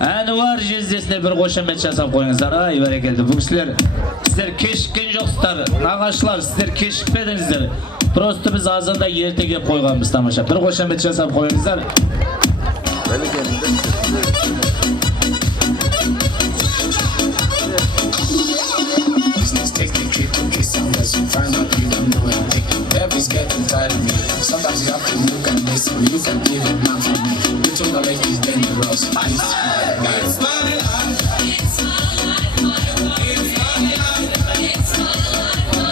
Әнуар жездесіне бір қошемет жасап қойыңыздар. Ай, бәрекелді. Бұл кісілер, сіздер кешіккен жоқсыздар. Нағашылар, сіздер кешікпедіңіздер. Просто біз азанда ерте келіп қойғанбыз, тамаша. Бір қошемет жасап қойыңыздар. Find out you don't know it. Baby's getting tired of me. Sometimes you have to look at me so you can give it now for me. You told her like he's dangerous. It's my life. It's my life, my life. It's my life. It's my life, my life. It's my life. It's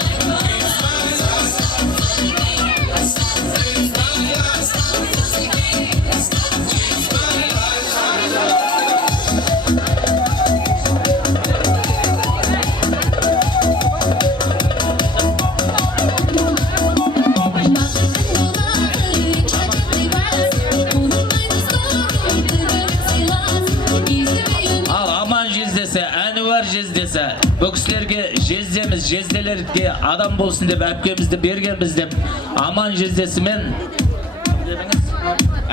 Бұл кісілерге жездеміз, жезделерге адам болсын деп әпкемізді бергенбіз деп аман жездесімен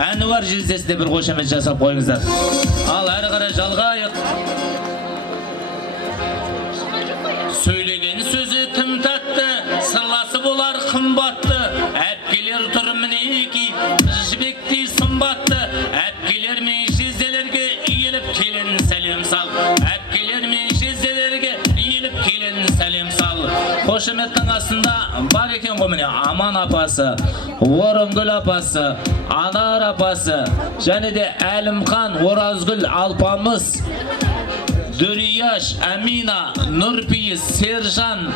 Әнуар жүздесіне бір қошемет жасап қойыңыздар. Ал әрі қарай жалғайық. Сөйлеген сөзі тым тәтті, сырласы болар қымбатты. Әпкелер тұр мінеки, жібектей сымбатты. Әпкелер мен жезделерге иіліп келін сәлем сал. Әпкелер мен жезделерге иіліп келін сәлем сал. Қошеметтің астында бар екен ғой міне, Аман апасы, Орынгүл апасы, Анар апасы, және де Әлімхан, Оразгүл алпамыз, Дүрияш, Амина, Нұрпейіс, Сержан,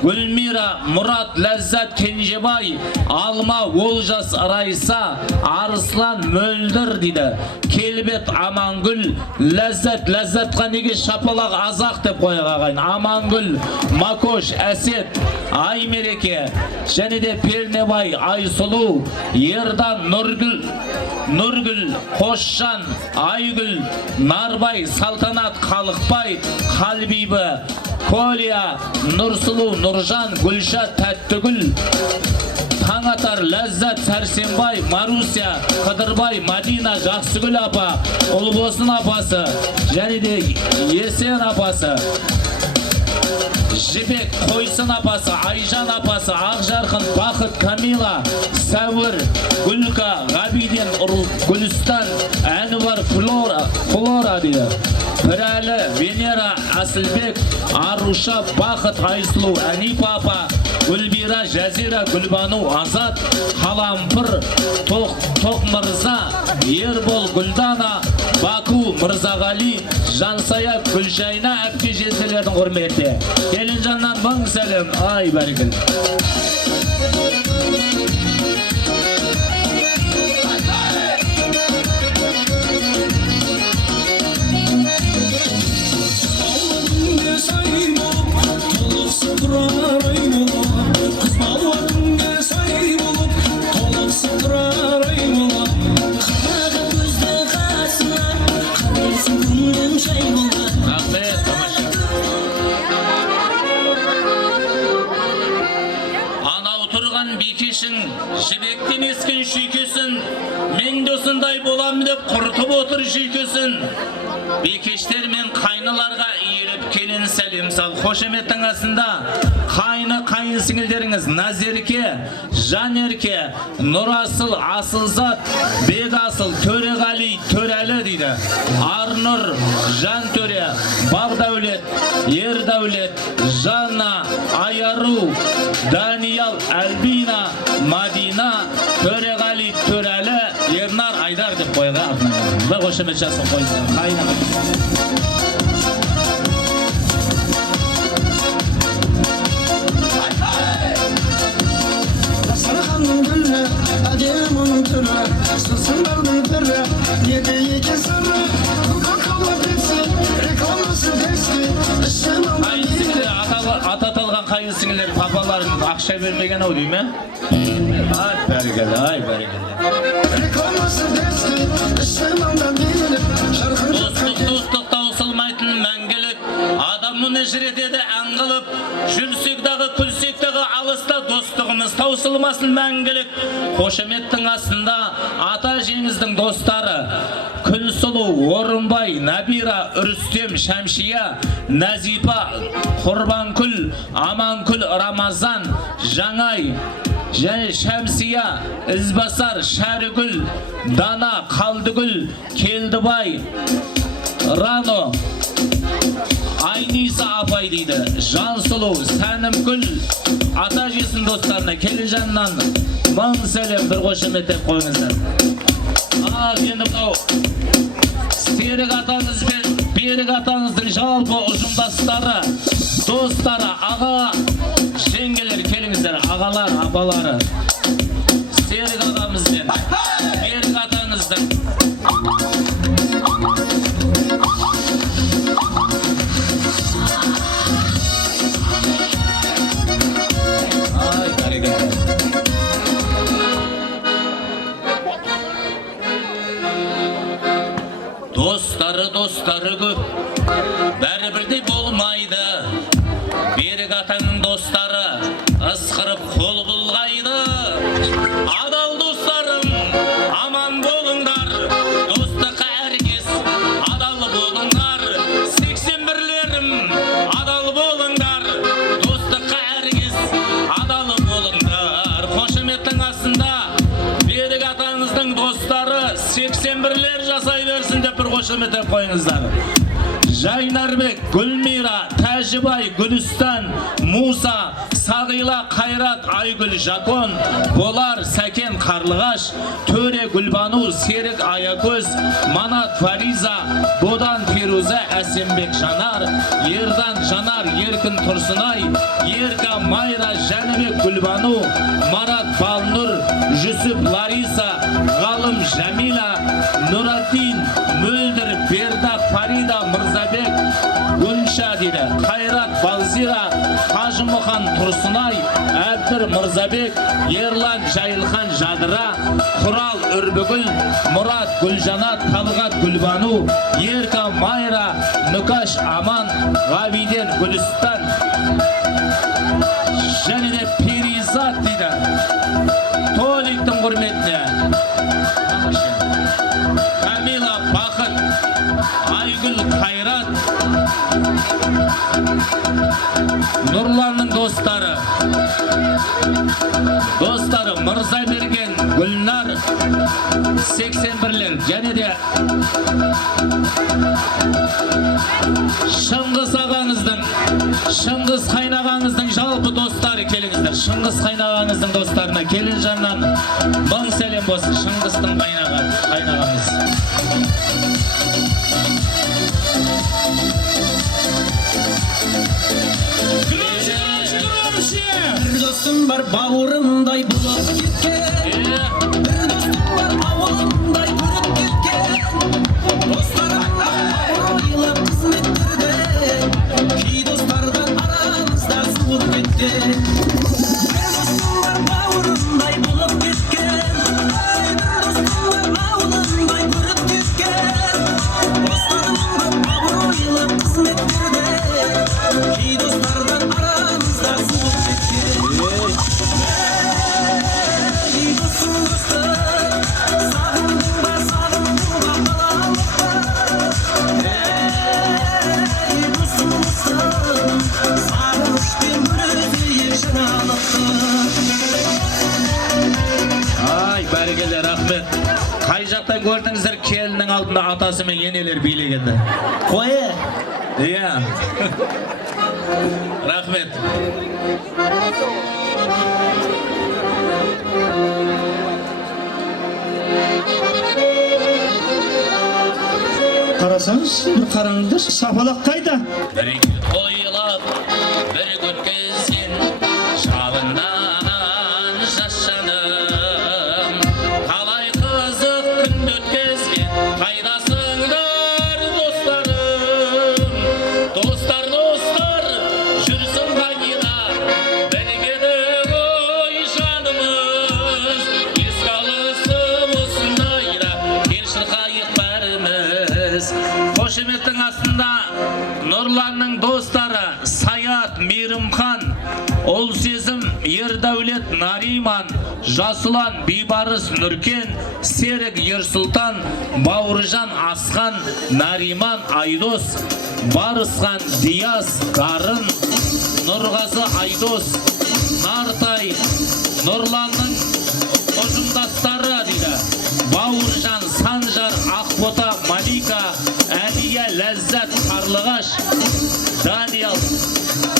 Гүлмира, Мұрат, Ләззат, Кенжебай, Алма, Олжас, Райса, Арыслан, Мөлдір дейді. Келбет, Амангүл, Ләззат, Ләззатқа неге шапалақ азақ деп қойық ағайын. Амангүл, Макош, Әсет, Аймереке, және де Пернебай, Айсұлу, Ердан, Нұргүл, Қошжан, Айгүл, Нарбай, Салтанат, Қалықбай, Қалбибі, Колия, Нұрсұлу, Нұржан, Гүлшат, Тәттігүл, Таңатар, Ләззат, Сәрсенбай, Маруся, Қыдырбай, Мадина, Жақсыгүл апа, Ұлбосын апасы, және де Есен апасы, Жібек, Қойсын апасы, Айжан апасы, Ақжарқын, Бақыт, Камила, Сәуір, Гүлка, Ғабиден, Гүлістан, Әнуар, Флора дейді. Пірәлі, Венера, Асылбек, Аруша, Бақыт, Айсылу, Әнипа апа, Гүлбира, Жазира, Гүлбану, Азат, Қалампыр, Тоқмырза, Ербол, Гүлдана, Баку, Мырзағали, Жансая, Гүлжайна әпке жезделердің құрметте. Келін жаннан мың сәлем, ай бәрекел. Жібектен ескен шүйкесін, мен досындай болам деп құртып отыр жүйкесін. Бекештер мен қайныларға иіріп келін сәлем сал. Қошеметтің астында қайын сіңілдеріңіз Назерке, Жанерке, Нұрасыл, Асылзат, Бегасыл, Төреғали, Төрәлі дейді. Арнұр, Жантөре, Бағдәулет, Ердәулет, Жанна, Аяру, Даниял, Әлбина, Мадина, Төреғали, Төрәлі, Ернар, Айдар деп қойға. Бір қошемет жасын қойды. Қайнамыз. Сарханның гүлі, әдемінің түрі, сусындардың түрі, еді екен сыры, Кока-кола Пепси, рекламасы Пепси, Қайын сіңілер, ата аталған қайын сіңілер папаларын ақша бермеген ау дей ме? Ай бәрекелді, ай бәрекелді. Рекламасы Пепси, ішімандан беріліп, Достық таусылмайтын мәңгілік, адамын әжіретеді әңгіліп, жүрсекдағы, күлсектағы алыста достығымыз таусылмасын мәңгілік. Қошеметтің астында ата жеңіздің достары, Күлсұлу, Орынбай, Набира, Үрістем, Шәмшия, Назипа, Құрбанкүл, Аманкүл, Рамазан, Жаңай, және Шәмсия, Ізбасар, Шәрігүл, Дана, Қалдыгүл, Келдібай, Рано, Айниса апай дейді. Жансұлу, Сәнімгүл, ата жесін достарына келі жаннан мың сәлем, бір қошемет деп қойыңыздар. Енді бұлау Серік атаңыз бен Берік атаңыздың жалпы ұжымдастары, достары, аға, жеңгелер келіңіздер, ағалар, апалары. Серік ағамыз бен Берік атаңыздың достары көп, бәрі бірдей болмайды. Берік атаңның достары ысқырып қол бұлғайды. Адал достарым, аман болың қошемет етіп қойыңыздар. Жайнарбек, Гүлмира, Тәжібай, Гүлістан, Муса, Сағила, Қайрат, Айгүл, Жакон, Болар, Сәкен, Қарлығаш, Төре, Гүлбану, Серік, Аякөз, Манат, Фариза, Бодан, Фируза, Әсембек, Жанар, Ердан, Жанар, Еркін, Тұрсынай, Ерка, Майра, Жәнібек, Гүлбану, Марат, Балнұр, Жүсіп, Лариса, Ғалым, Жәмила, Нұраддин, Мөлдір, Бердақ, Фарида, Мырзабек, Гүлша дейді, Қайрат, Балзира, Қажымұхан, Тұрсынай, Әбдір, Мырзабек, Ерлан, Жайылхан, Жадыра, Құрал, Үрбігіл, Мұрат, Гүлжанат, Талғат, Гүлбану, Ерка, Майра, Нүкаш, Аман, Ғабиден, Гүлістан, және де Перизат дейді. Толиктің құрметіне Камила, Бақыт, Айгүл, Қайрат, Нұрланның достары Мырзаберген, Гүлнар, 81-лер, және де Шыңғыс ағаңыздың, Шыңғыс қайнағаңыздың жалпы достары келіңіздер. Шыңғыс қайнағаңыздың достарына келін жаннан мың сәлем болсын. Шыңғыстың қайнағамыз. Bir dostum var bavurumday bulak gitken. Bir dostum var avulumday bürüp gitken. Dostlarım var yılap hizmetlerde. Ki dostlardan aramızda soğuk gitken. Bir dostum var bavurumday bulak gitken. Bir dostum var avulumday bürüp gitken. Dostlarım var bavur yılap hizmetlerde. Ki dostlardan aramızda soğuk gitken. Ay, бәрекелді, рахмет. Қай жақтан көрдіңіздер, келіннің алдында атасы мен енелер билегенді? Қойы? Иә. Рахмет. Қарасаңыз, бір қараңыздар, шапалақ қайда? Бір тойлап, бір көткізген шалынан жас жаным. Қалай қызық күн өткізген, қайдасыңдар достарым. Достар, жүрсін қайда, біргеді ғой жанымыз. Еске алысып осындайда, кел шырқайық бәріміз. Қошеметтің астында Нұрланның достары Саят, Мейірімхан, Ол Сезім, Ердәулет, Нариман, Жасылан, Бейбарыс, Нүркен, Серік, Ерсұлтан, Бауыржан, Асхан, Нариман, Айдос, Барысхан, Дияс, Дарын, Нұрғазы, Айдос, Нартай, Нұрланның ұжымдастары дейді. Бауыржан, Санжар, Ақбота, Малика, Әлия, Ләззат, Қарлығаш, Даниал,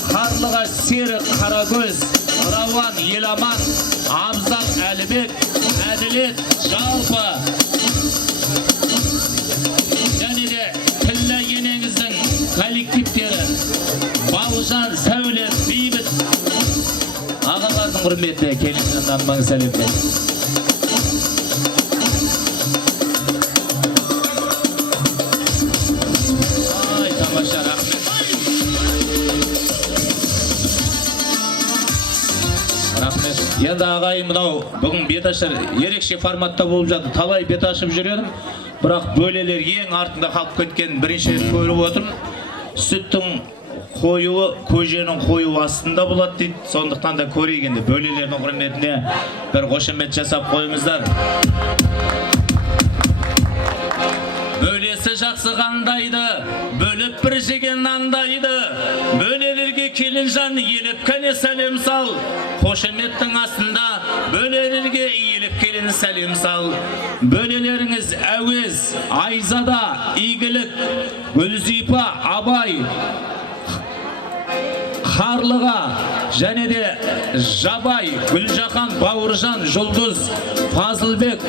Қарлығаш, Серік, Қарагөз, Рауан, Еламан, Абзал, Әлібек, Әділет, жалпы. Және де Тілі енеңіздің коллективтері Бауыржан, Сәулет, Бейбіт. Ағалардың құрметті келіңізден мың сәлемдер. Енді ағайын мынау бүгін бет ашар ерекше форматта болып жатыр. Талай бет ашып жүредім, бірақ бөлелер ең артында қалып кеткен бірінші рет көріп отырмын. Сүттің қойуы, көженің қойуы астында болады дейді. Сондықтан да көрейгенде бөлелердің құрметіне бір қошемет жасап қойыңыздар. Бөлесі жақсы қандайды, бөліп бір жеген нандайды. Бөлелерге келінжан еліп кәне сәлем сал. Қошеметтің астында бөлелерге еліп келін сәлем сал. бөлелеріңіз Әуез, Айзада, Игілік, Гүлзипа, Абай, Қарлыға, және де Жабай, Гүлжахан, Бауыржан, Жұлдыз, Фазылбек,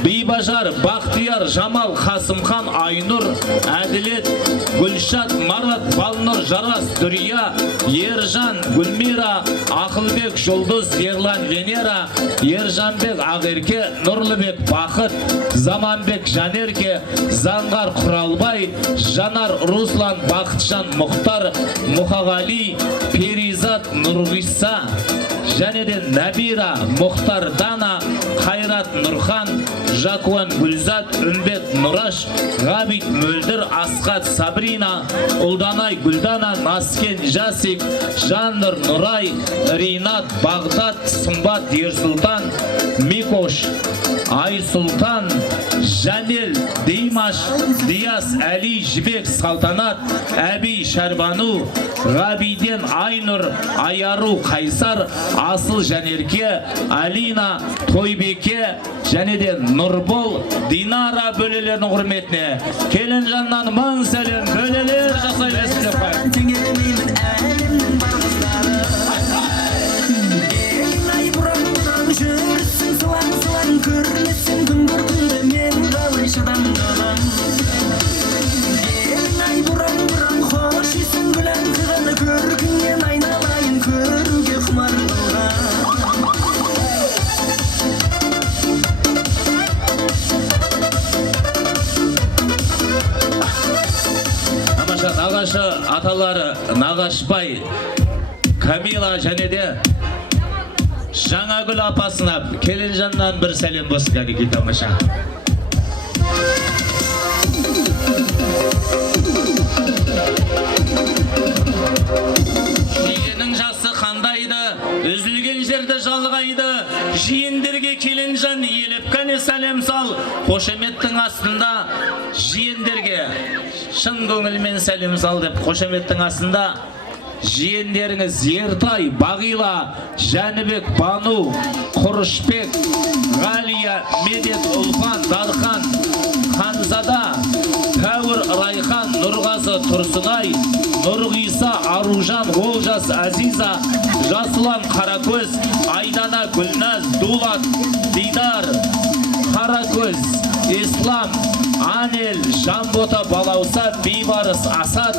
Бейбажар, Бақтияр, Жамал, Қасымхан, Айнұр, Әділет, Гүлшат, Марат, Балнұр, Жарас, Дүрия, Ержан, Гүлмира, Ақылбек, Жұлдыз, Ерлан, Венера, Ержанбек, Ағерке, Нұрлыбек, Бақыт, Заманбек, Жанерке, Заңғар, Құралбай, Жанар, Руслан, Бақытжан, Мұхтар, Мұхағали, Перизат, Нұрғиса, және де Набира, Мұхтар, Дана, Қайрат, Нұрхан, Жакуан, Гүлзат, Үмбет, Нұраш, Ғабит, Мөлдір, Асқат, Сабрина, Ұлданай, Гүлдана, Наскен, Жасик, Жанныр, Нұрай, Ринат, Бағдат, Сымбат, Ерсұлтан, Микош, Айсұлтан, Жанел, Димаш, Дияс, Әли, Жібек, Салтанат, Әби, Шәрбану, Ғабиден, Айнұр, Аяру, Қайсар, Асыл, Жанерке, Алина, Тойбеке, және де Нұрбол, Динара бөлелерінің құрметіне келін жаннан мың сәлем бөлелер жасай берсін деп қойып. Нағашы аталары Нағашбай, Камила және де Жаңагүл апасына келін жаннан бір сәлем болсын кәдеге тамаша. Жиенің жасы қандайды, үзілген жерді жалғайды, жиендерге келін жан еліп кәне сәлем сал. Қошеметтің астында жиендерге шын көңілмен сәлем сал деп қошеметтің астында жиендеріңіз Ертай, Бағила, Жәнібек, Бану, Құрышбек, Ғалия, Медет, Ұлпан, Дархан, Ханзада, Тәуір, Райхан, Нұрғазы, Тұрсынай, Нұрғиса, Аружан, Олжас, Азиза, Жасылан, Қаракөз, Айдана, Гүлназ, Дулат, Дидар, Қаракөз, Ислам, Анел, Жамбота, Балауса, Бейбарыс, Асад,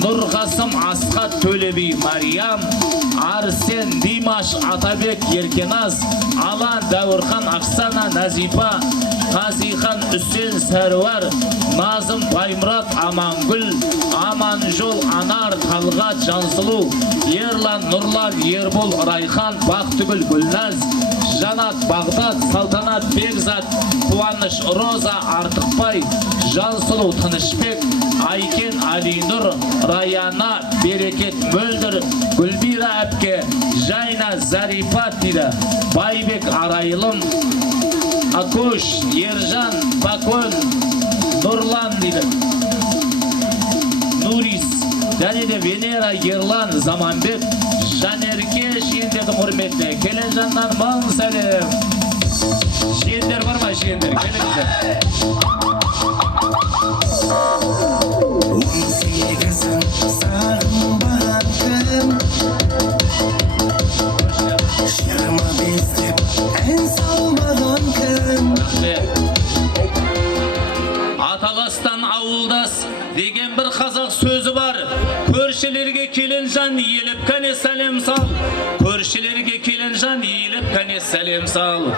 Нұрғасым, Асқат, Төлеби, Мариям, Арсен, Димаш, Атабек, Еркеназ, Алан, Дәуірхан, Ақсана, Назипа, Қазихан, Үсен, Сәруар, Назым, Баймұрат, Амангүл, Аманжол, Анар, Талғат, Жансылу, Ерлан, Нұрлан, Ербол, Райхан, Бақтүгіл, Гүлназ, Жанат, Бағдат, Салтанат, Бекзат, Қуаныш, Роза, Артықбай, Жансылу, Тынышбек, Айкен, Алинұр, Раяна, Берекет, Мөлдір, Гүлбира әпке, Жайна, Зарипат дейді, Байбек, Арайлым, Акош, Ержан, Бакон, Нұрлан дейді, Нурис, және де Венера, Ерлан, Заманбек, Жанерке, жиендердің құрметіне келін жаннан мың сәлем. Жиендер бар ма, жиендер? Келіңіздер. 18-ін сағынбаған күн, 25 деп ән салмаған күн. Аталастан ауылдас деген бір қазақ сөзі бар. Көршілерге келін жан еліп кәне сәлем сал. Көршілерге келін жан еліп кәне сәлем сал.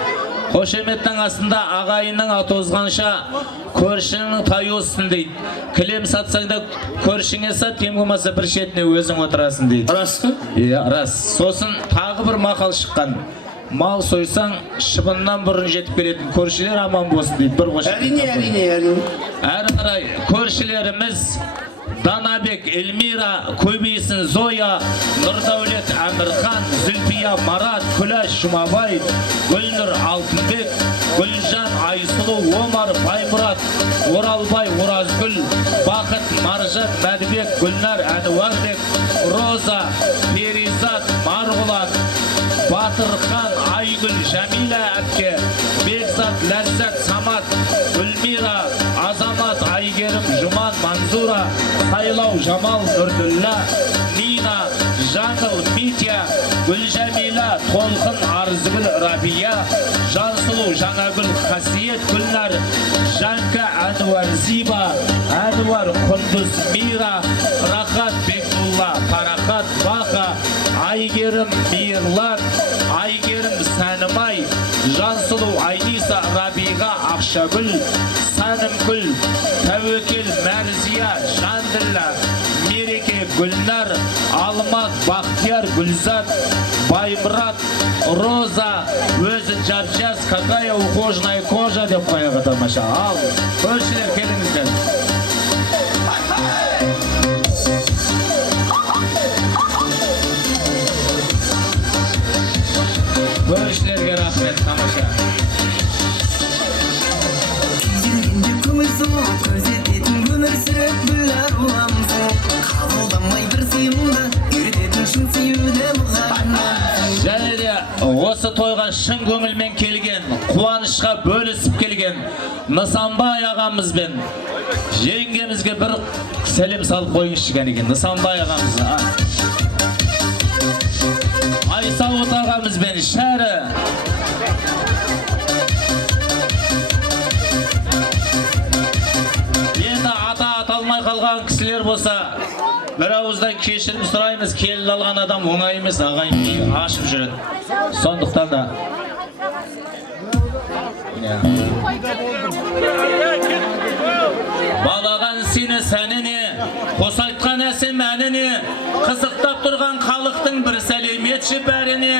Қошеметтің астында ағайынның аты озғанша көршінің тайосын дейді. Кілем сатсаң да көршіңе сат, кем болмаса бір шетіне өзің отырасың дейді. Рас па? Иә, рас. Сосын тағы бір мақал шыққан. Мал сойсаң, шыбыннан бұрын жетіп келетін көршілер аман болсын дейді. Бір қошемет. Әрине. Әрі қарай көршілеріміз Данабек, Эльмира, Көбейсін, Зоя, Нұрдаулет, Әмірхан, Зүлпия, Марат, Күләш, Жұмабай, Гүлнұр, Алтынбек, Гүлжан, Айсұлу, Омар, Баймұрат, Оралбай, Оразгүл, Бақыт, Маржан, Мәдібек, Гүлнар, Әнуарбек, Роза, Перизат, Марғұлан, Батырхан, Айгүл, Жәмила әпке, Бекзат, Ләззат, Самат, Нура, Сайлау, Жамал, Нұрдулла, Нина, Жаңыл, Митя, Гүлжәмила, Толқын, Арзгүл, Рабия, Жансұлу, Жаңагүл, Хасиет, Гүлнар, Жанка, Әнуар, Зиба, Әнуар, Құндыз, Мира, Рахат, Бекулла, Парақат, Бақа, Айгерім, Мирлан, Айгерім, Сәнімай, Жансұлу, Айниса, Рабиға, Ақшагүл, Сәнімгүл, Тәуекел, Мәрзия, Жанділла, Мереке, Гүлнар, Алмат, Бақтияр, Гүлзат, Баймұрат, Роза, өзі жап-жас, какая ухоженная кожа деп қояға тамаша. Ал, көршілер келіңіздер. Көршілерге рахмет, тамаша. Жүргенде көңіл соғып көрсететін өмір сүріп гүллар уламсың қабылдамай бір сыйымды үйрететін шын сүюді мұғалімнен Және де осы тойға шын көңілмен келген, қуанышқа бөлісіп келген Нысанбай ағамызбен жеңгемізге бір сәлем салып қойыңызшы кәнекен. Нысанбай ағамыз, Айсауыт ағамызбен Шәрі, енді ата-аталмай қалған кісілер болса бір ауыздан кешірім сұраймыз. Келін алған адам оңай емес, ағайын ашып жүреді. Сондықтан да балаған сені сәніне, қос айтқан әсем әніне, қызықтап тұрған халықтың бір сәлеметші бәріне,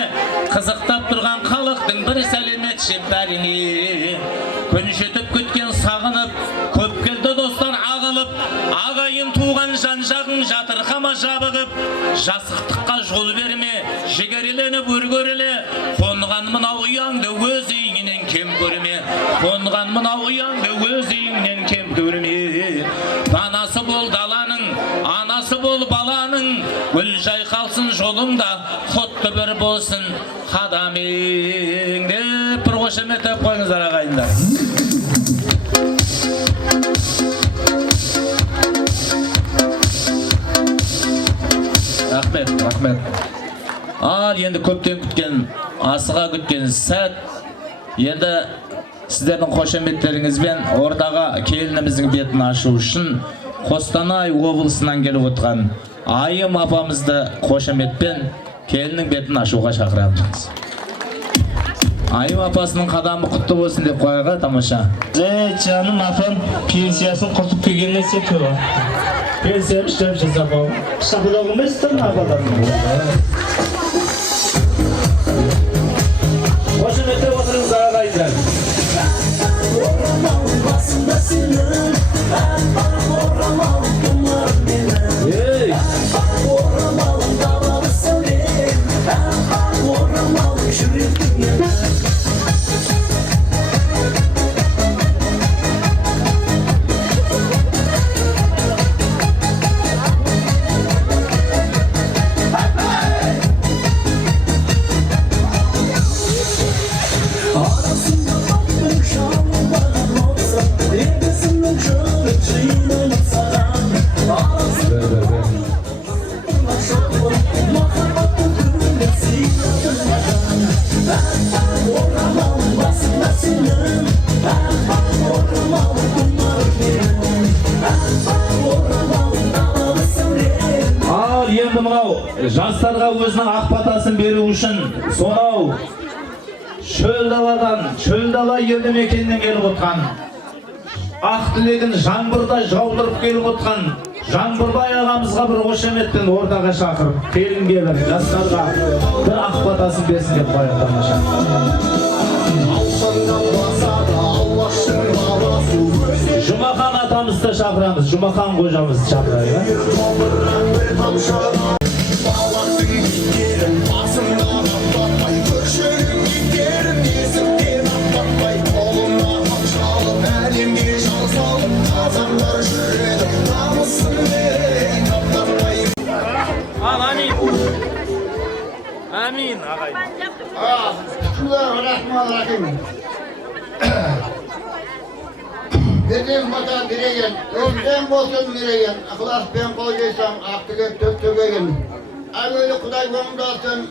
қызықтап тұрған халықтың бір сәлеметші бәріне. Күн жетіп күткен сағынып, көп келді достар ағылып, ағайын туған жан-жағың жатырқама жабығып, жасықтыққа жол берме, жігерленіп өргөріле, қонған мынау ұяңды өз үйіңнен кем көрме, қонған мынау ұяңды өз үйіңнен кем көрме. Анасы бол даланың, анасы бол баланың, гүл жайқалсын жолыңда, құтты бір болсын қадамың деп бір қошемет деп қойыңыздар ағайындар. Рахмет, рахмет. Ал енді көптен күткен, асыға күткен сәт. Енді сіздердің қошеметтеріңізбен ордаға келініміздің бетін ашу үшін Қостанай облысынан келіп отырған Айым апамызды қошеметпен келіннің бетін ашуға шақырамыз. Айым апасының қадамы құтты болсын деп қойға тамаша. Жаным апам пенсиясын құртып келгеннен секуі. Пенсия іштеп жасап ау. Шақылауғы мәстің ападан. Қошеметтер отырыңыз ағайындар. Жастарға өзінің ақпатасын беру үшін сонау шөл дала елді мекеннен келіп отқан, ақ тілегін жаңбырда жаудырып келіп отқан Жаңбырбай ағамызға бір қошеметпен ордаға шақырып, келінге бір жастарға бір ақпатасын берсін деп қояды тамаша. Жұмахан атамызды шақырамыз, Жұмахан қожамызды шақырайық. Amin ağay. Bismillahirrahmanirrahim. Benim bata direyen, özden bolsun direyen, ıhlas ben koyaysam, aktıge töktögeyen. Öyle Kuday bomdasın,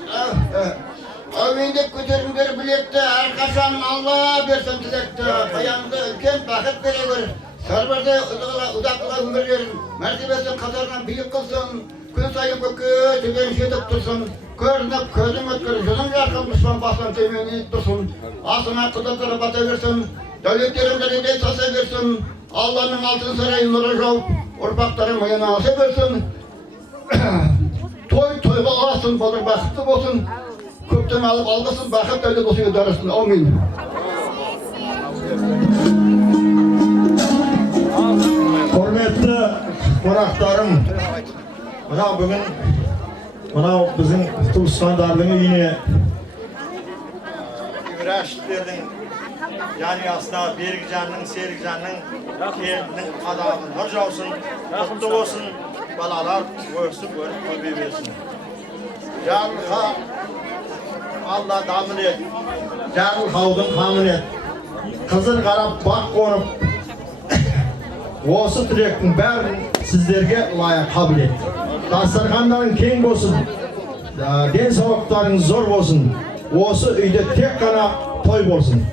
Övündük kütürüngür bilekte, arkasın Allah versin tilekte. Kayandı ülken bakıp verir. Sarbarda udaklığa ömür verin. Mertebesin katarından büyük kılsın. Gün sayın kökü tüben şedip dursun. Körünüp közün ötkür, yüzün yarkın düşman basın temeni dursun. Asına kıdatları bata versin. Devletlerimden ede sasa versin. Allah'ın altın sarayı nuru jol. Urpakların mayına asa versin. Toyga alsın, bolur bakıtlı bolsun. Köpten alıp algısın, bakıp devlet olsun yudarısın. Amin. Hürmetli konaklarım, bugün bizim tuğuşkandarlığın uyine İbraşitlerдің janiyasına Berikcanның, Serikcanның kelinin adamın hır jausun, kutlu olsun, balalar öksüp örüp köpey versin. Canlığa Allah damın et, canlı havdun hamın et, kızır qarap bak konup, осы тілектің бәрін сіздерге лайық қабыл ет. Дастархандарың кең болсын, денсаулықтарыңыз зор болсын. Осы үйде тек қана той болсын.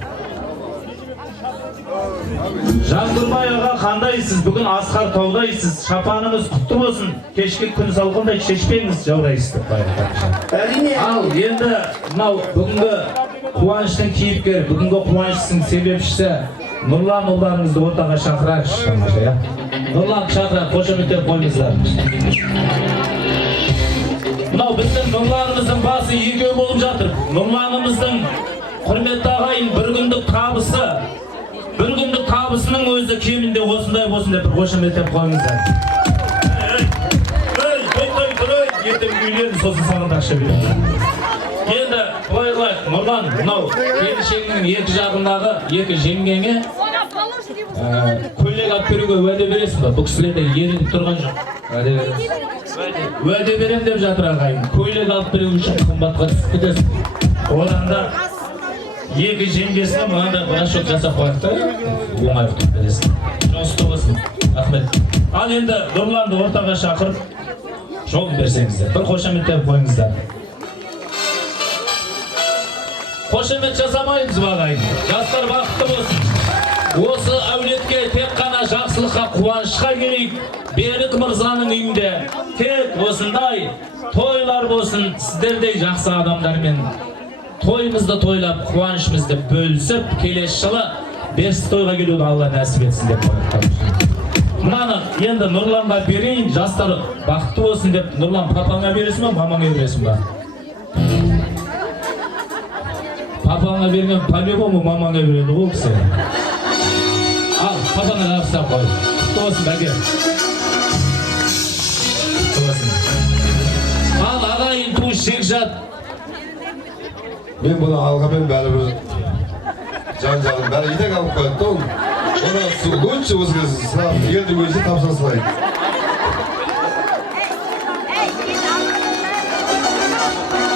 Жандырбай аға қандайсыз? Бүгін асқар таудайсыз. Шапаныңыз құтты болсын. Кешке күн салқындай шешпеңіз, жаурайсыз. Ал енді мынау бүгінгі қуаныштың кейіпкері, бүгінгі қуаныштың себепшісі Нұрлан ұлдарыңызды ортаға шақырайықшы. Нұрлан шақырайық, қошеметтеп қойыңыздар. Мынау біздің Нұрланымыздың басы екеу болып жатыр. Нұрланымыздың құрметті ағайын бір күндік табысы, бір күндік табысының өзі кемінде осындай болсын деп бір қошеметтеп қойыңыздар. Ертең үйлерін сосын саған ақша береді. Енді қойылайық, Нұрлан, мынау келіншегінің екі жағындағы екі жеңгеңе көйлек алып беруге уәде бересің ба? Бұл кісілерде ерініп тұрған жоқ. Уәде берем деп жатыр ағайын. Көйлек алып беру үшін қымбатқа түсіп кетесің. Одан да екі жеңгесіне мынандай брашок жасап қойып та оңай ұтып бересің. Жұмысты болсын. Рахмет. Ал енді Нұрланды ортаға шақырып жол берсеңіздер. Бір қошеметтеп қойыңыздар. Қошемет жасамайыз бағайын. Жастар бақытты болсын. Осы әулетке тек қана жақсылыққа, қуанышқа келейік. Берік мырзаның үйінде тек осындай тойлар болсын. Сіздердей жақсы адамдармен тойымызды тойлап, қуанышымызды бөлісіп, келесі жылы бесік тойға келуді Алла нәсіп етсін деп қойып. Мынаны енді Нұрланға берейін, жастар бақытты болсын деп. Нұрлан, папаңа бересің ба, мамаңа бересің ба? Папаңа берген по-любому мамаңа береді ғой кісі. Ал, папаңа жабыстап қой. Құтты болсын, бәке. Құтты болсын. Ал, ағайын туыс Жекжат. Мен бұны алғамен бәрі бір жан-жағын бәрі едек алып қойды да ол. Оны лучше өзгерсіз сұрап, елді өзі тапсырсылайды.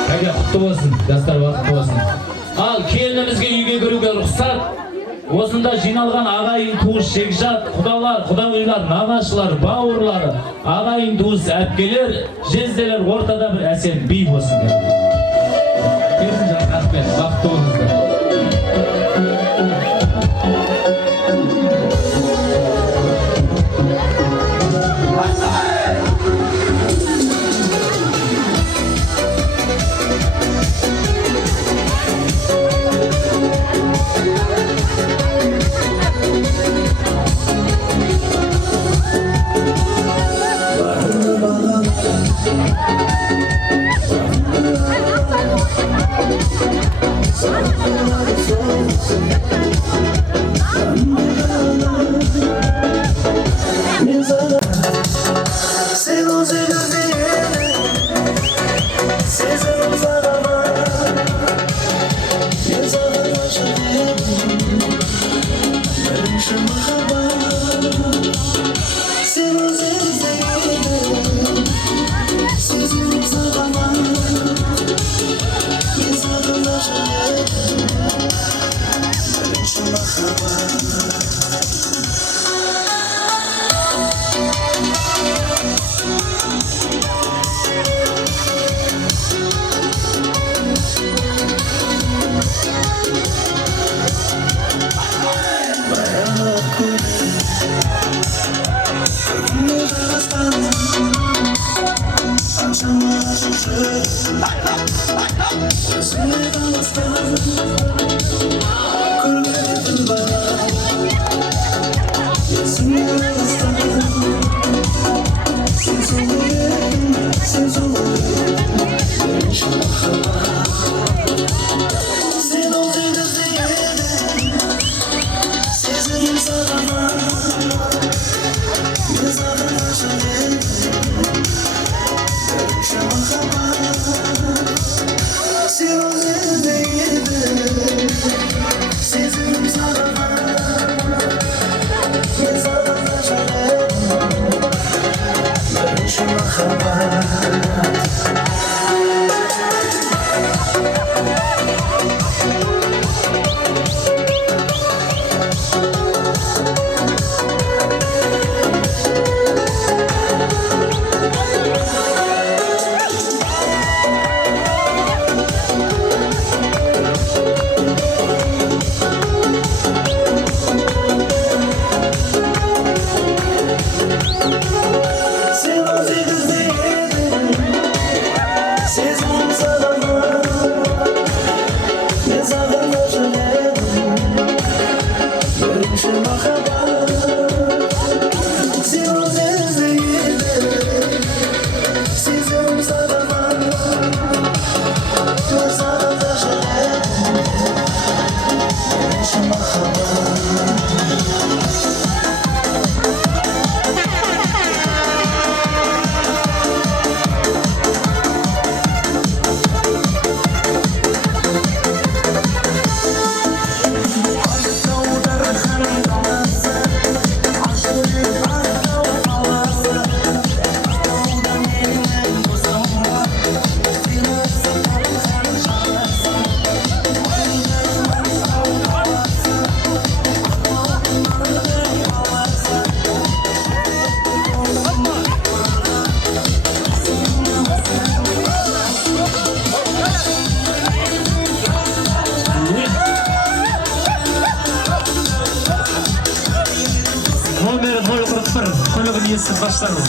Бәке, құтты болсын, жастар бақытты болсын. Ал келінімізге үйге кіруге рұқсат. Осында жиналған ағайын туыс Жекжат, құдалар, құдағилар, нағашылар, бауырлары, ағайын туыс әпкелер, жезделер ортада бір әсем би болсын. Келсін жан, рахмет, бақытты болыңыздар. Sen o gözlerin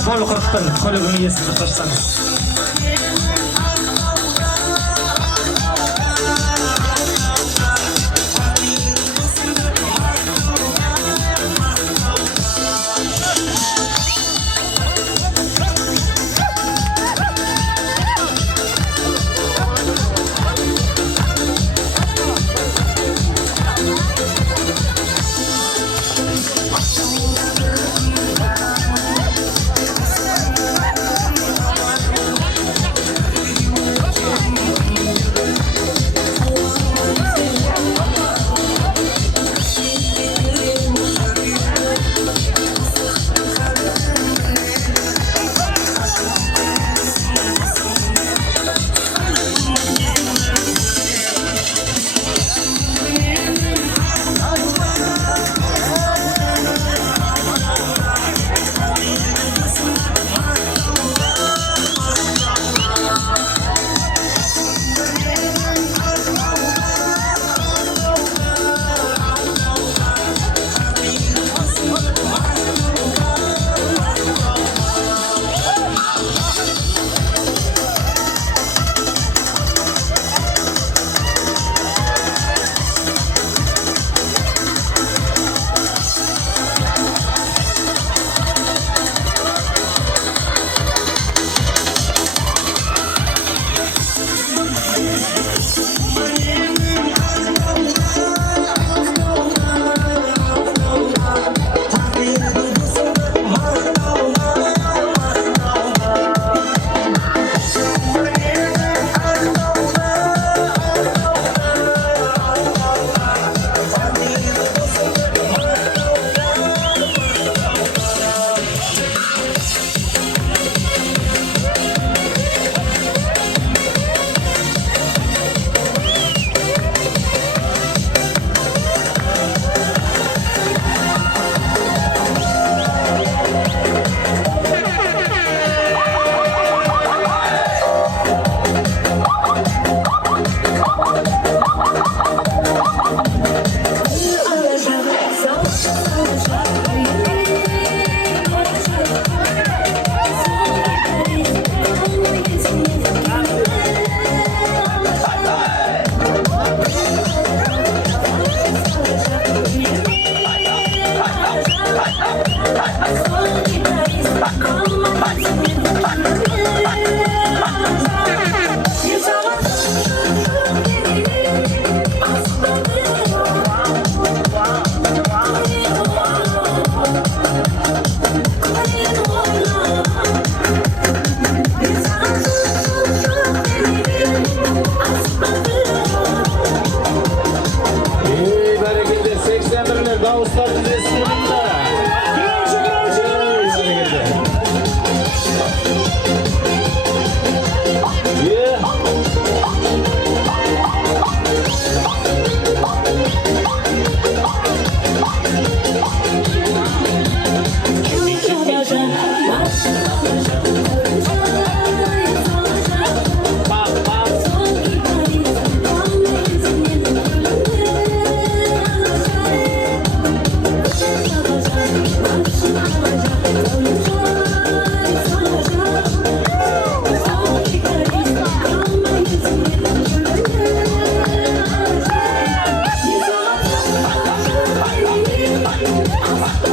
Bol 41 ko'ligini yesib tashlasangiz.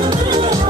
Thank you.